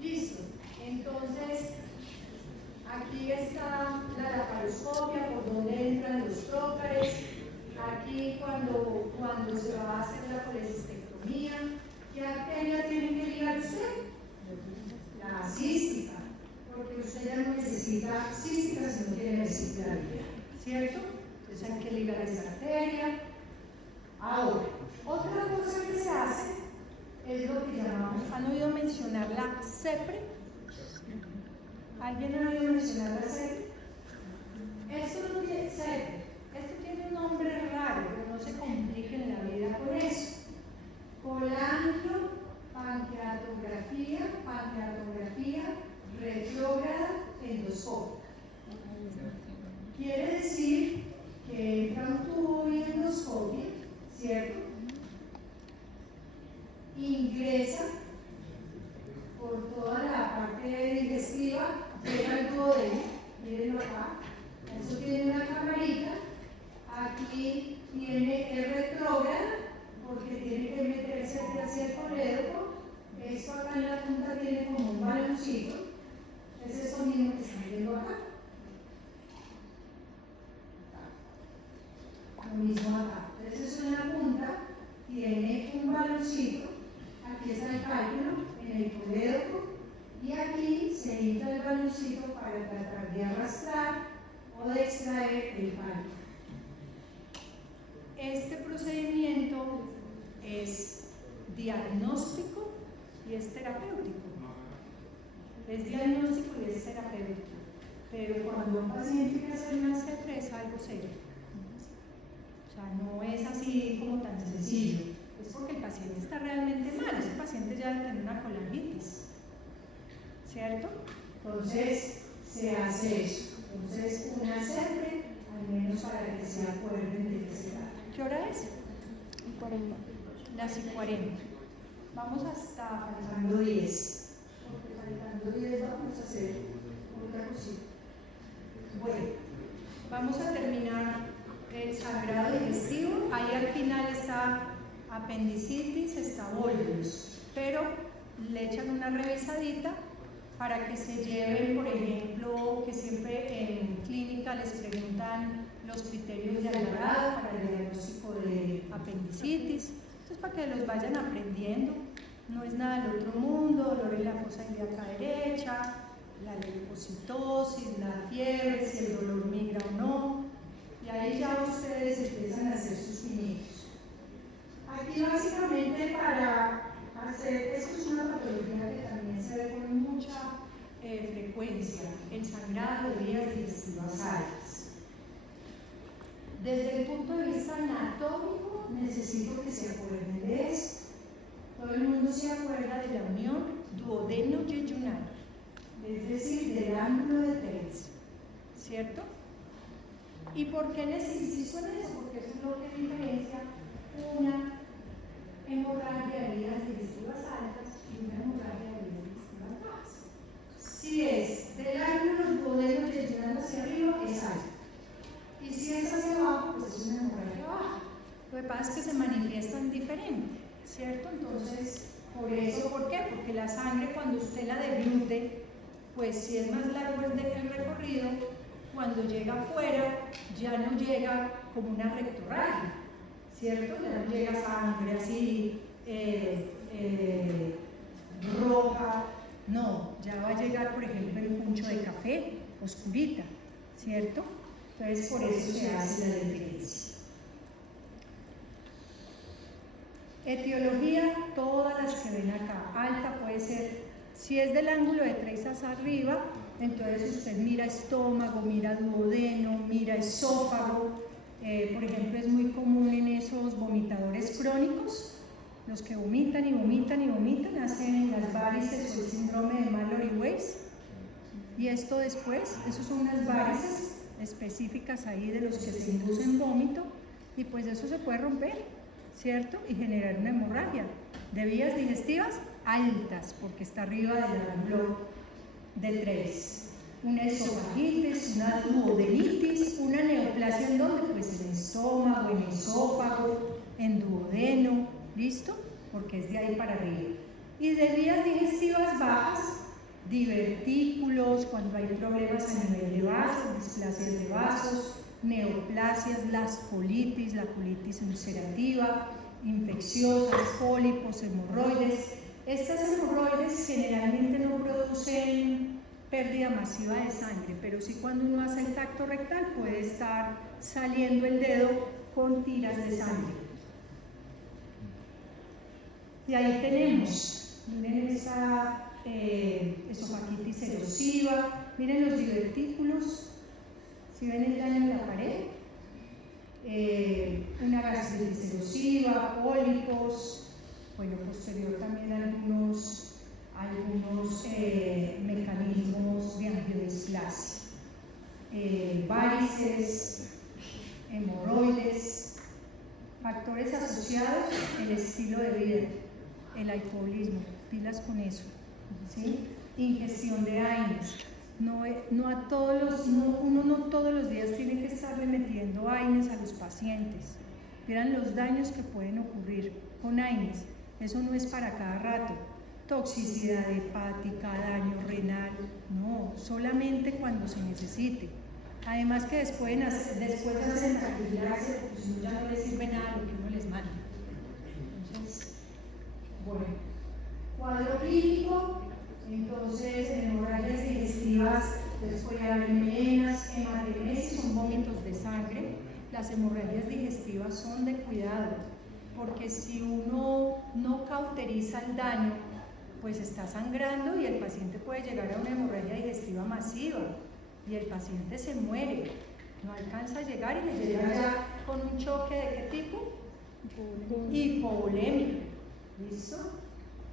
Listo. Entonces, aquí está la laparoscopia, por donde entran los trócares. Aquí cuando se va a hacer la colecistectomía. ¿Qué arteria tiene que ligar usted? La cística, porque usted ya no necesita cística si no tiene vesícula biliar, ¿cierto? Entonces hay que ligar esa arteria. Ahora, otra cosa que se hace es lo que llamamos, ¿han oído mencionar la CEPRE? ¿Alguien ha oído mencionar la CEPRE? Esto no tiene CEPRE, esto tiene un nombre raro, pero no se compliquen la vida con eso. Colangio, pancreatografía retrógrada endoscópica. Quiere decir que entra un tubo y endoscopia, ¿cierto? Ingresa por toda la parte digestiva, llega al duodeno, mírenlo acá, eso tiene una camarita, aquí tiene el retrógrada, porque tiene que meterse hacia el colédoco. Esto acá en la punta tiene como un baloncito. Es esto mismo que están viendo acá. cálculo en el colédoco y aquí se infla el baloncito para tratar de arrastrar o de extraer el cálculo. Este procedimiento es diagnóstico y es terapéutico. Es diagnóstico y es terapéutico. Pero cuando un paciente quiere hacer una C3 es algo serio. O sea, no es así como tan sencillo. Es porque el paciente está realmente mal. Ese paciente ya debe tener una colangitis. ¿Cierto? Entonces se hace eso. Entonces una siempre, al menos para que se acuerden de qué se trata. ¿Qué hora es? 40. Las y 40. Vamos hasta Faltando 10. Porque faltando 10 vamos a hacer otra cosita. Bueno, Vamos a terminar el sangrado digestivo. Ahí al final está apendicitis, está bolus, pero le echan una revisadita para que se lleven, por ejemplo, que siempre en clínica les preguntan los criterios de Alvarado para el diagnóstico de apendicitis. Entonces, para que los vayan aprendiendo, no es nada del otro mundo, dolor en la fosa ilíaca derecha, la leucocitosis, la fiebre, si el dolor migra o no, y ahí ya ustedes empiezan a hacer sus pinitos. aquí básicamente para hacer, esto es una patología que también se ve con mucha frecuencia, el sangrado de vías digestivas altas. Desde el punto de vista anatómico, necesito que se acuerden de esto. Todo el mundo se acuerda de la unión duodeno-yeyunal, Es decir, del ángulo de Terence. ¿cierto? ¿Y por qué les insisto en eso? Porque eso es lo que diferencia una hemorragia de vías digestivas altas y una hemorragia de vías digestivas bajas. Si es del ángulo duodeno-yeyunal hacia arriba, es alto. Y si es hacia abajo, pues es una hemorragia baja. Lo que pasa es que se manifiestan diferente, ¿cierto? Entonces, por eso, ¿por qué? Porque la sangre cuando usted la deglute, pues si es más largo el recorrido, cuando llega afuera ya no llega como una rectorragia, ¿cierto? Ya no llega sangre así roja, no, ya va a llegar, por ejemplo, el puncho de café, oscurita, ¿cierto? Entonces, por eso se hace la diferencia. Etiología, todas las que ven acá. Alta puede ser, si es del ángulo de 3 hacia arriba, entonces usted mira estómago, mira duodeno, mira esófago. Por ejemplo, es muy común en esos vomitadores crónicos, los que vomitan y vomitan y vomitan, hacen las varices o el síndrome de Mallory-Weiss. Y esto después, esos son unas varices específicas ahí de los que se inducen vómito, y pues eso se puede romper, ¿cierto? Y generar una hemorragia de vías digestivas altas, porque está arriba del ángulo de 3. Una esofagitis, una duodenitis, una neoplasia en donde, pues en estómago, en esófago, en duodeno, ¿listo? Porque es de ahí para arriba. Y de vías digestivas bajas, divertículos, cuando hay problemas a nivel de vasos, displasias de vasos, neoplasias, las colitis, la colitis ulcerativa, infecciosas, pólipos, hemorroides. Estas hemorroides generalmente no producen pérdida masiva de sangre, pero sí cuando uno hace el tacto rectal puede estar saliendo el dedo con tiras de sangre. Y ahí tenemos, miren esa esofagitis erosiva, miren los divertículos, si ven el daño en la pared, una gastritis erosiva, pólipos, bueno, posterior también algunos mecanismos de angiodisplasia, varices, hemorroides, factores asociados, el estilo de vida, el alcoholismo, pilas con eso, ¿sí? Ingestión de AINES. Uno no todos los días tiene que estarle metiendo AINES a los pacientes. Verán los daños que pueden ocurrir con AINES. Eso no es para cada rato. Toxicidad hepática, daño renal, no, solamente cuando se necesite. Además que después hacen taquigrafia, porque si no ya no les sirve nada lo que uno les manda. Entonces, bueno, cuadro clínico, entonces en hemorragias digestivas entonces puede haber melenas, hematemesis, son vómitos de sangre. Las hemorragias digestivas son de cuidado, porque si uno no cauteriza el daño, pues está sangrando y el paciente puede llegar a una hemorragia digestiva masiva y el paciente se muere, no alcanza a llegar y le llega ya con un choque de qué tipo? Hipovolemia. ¿Listo?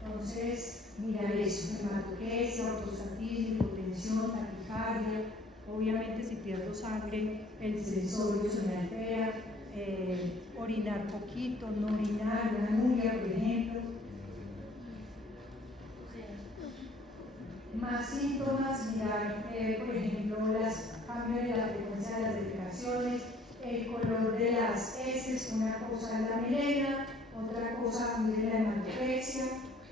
Entonces, mirar eso, hematoquesia, ortostatismo, hipotensión, taquicardia. Obviamente si pierdo sangre, el sensorio se me altera, orinar poquito, no orinar, una anuria, por ejemplo. Más síntomas, mirar, por ejemplo, los cambios en la frecuencia de las defecaciones, el color de las heces, una cosa es la melena, otra cosa es la hematoquesia,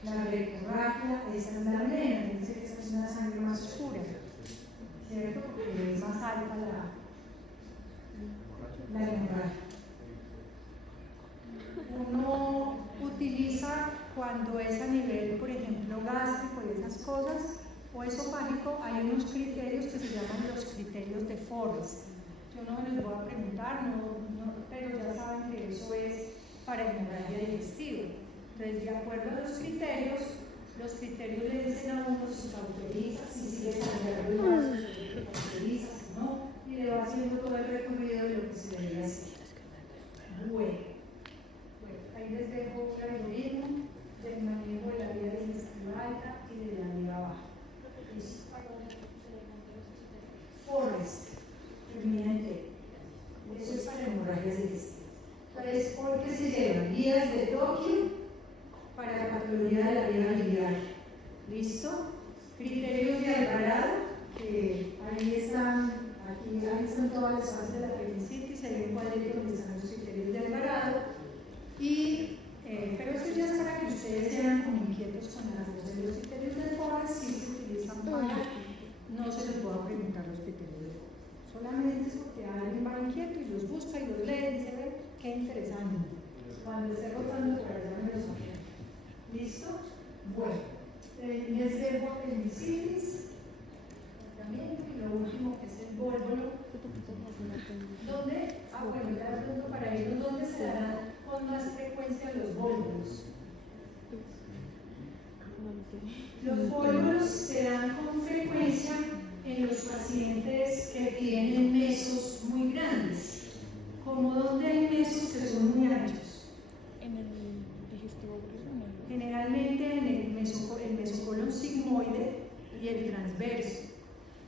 la rectorragia, esta es la melena, dice que esta es una sangre más oscura, ¿cierto? Porque es más alta la hemorragia. Uno utiliza cuando es a nivel, por ejemplo, gástrico y esas cosas, o esofágico, hay unos criterios que se llaman los criterios de Forrest. Yo no me los voy a preguntar, pero ya saben que eso es para hemorragia digestiva. Entonces, de acuerdo a los criterios le dicen a uno si cauteriza, si sigue sangrando el vaso, si cauteriza, si no, y le va haciendo todo el recorrido de lo que se debería hacer. Bueno, ahí les dejo el algoritmo del manejo de la vía digestiva alta y de la vía baja. Forrest, termina en T. Eso es para hemorragias digestivas. Entonces, ¿por qué se llevan? Guías de Tokio para la patología de la vía biliar. ¿Listo? Criterios de Alvarado, que ahí están todas las fases de la apendicitis, hay un cuadrito donde están los criterios de Alvarado. Pero eso ya es para que ustedes sean como inquietos con las cosas. Los criterios de Forrest sí se utilizan para, no se les puedo preguntar los criterios de Forrest. Solamente es porque alguien va inquieto y los busca y los lee y dice, ve, qué interesante. Cuando esté rotando por allá me los saqué. ¿Listo? Bueno, les dejo apendicitis. También, y lo último que es el vólvulo. ¿Dónde? Bueno, ya de pronto para ellos, ¿dónde se darán con más frecuencia los vólvulos? Los vólvulos se dan con frecuencia en los pacientes que tienen mesos muy grandes, como donde hay mesos que son muy anchos. En el digestivo grueso. Generalmente en el mesocolon sigmoide y el transverso.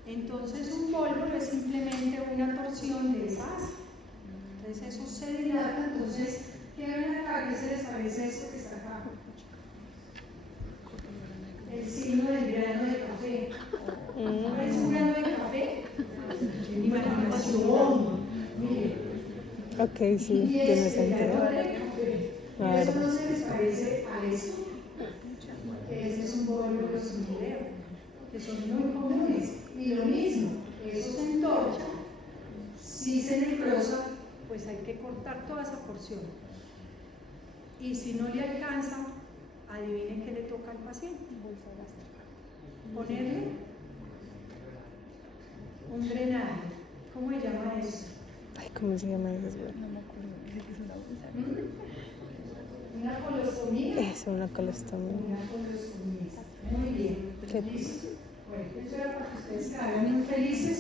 Entonces un vólvulo es simplemente una torsión de esa asa. Entonces eso se dilata, entonces, ¿qué ven acá? ¿Qué se les parece esto que está acá? El signo del grano de café. ¿No es un grano de café? Imaginación. Mire. Ok, sí, tiene sentido. ¿Y eso no se les parece a esto? Que ese es un vólvulo similar, que son muy comunes. Y lo mismo, eso se entorcha, si se necrosa, pues hay que cortar toda esa porción. Y si no le alcanza, adivinen qué le toca al paciente. Ponerle un drenaje. ¿Cómo se llama eso? Ay, ¿cómo se llama eso? No me acuerdo, dice que es una bolsa. ¿Una colostomía? Es una colostomía. Una colostomía. Muy bien. ¿Qué? ¿Listo? Bueno, eso era para que ustedes quedaran muy felices.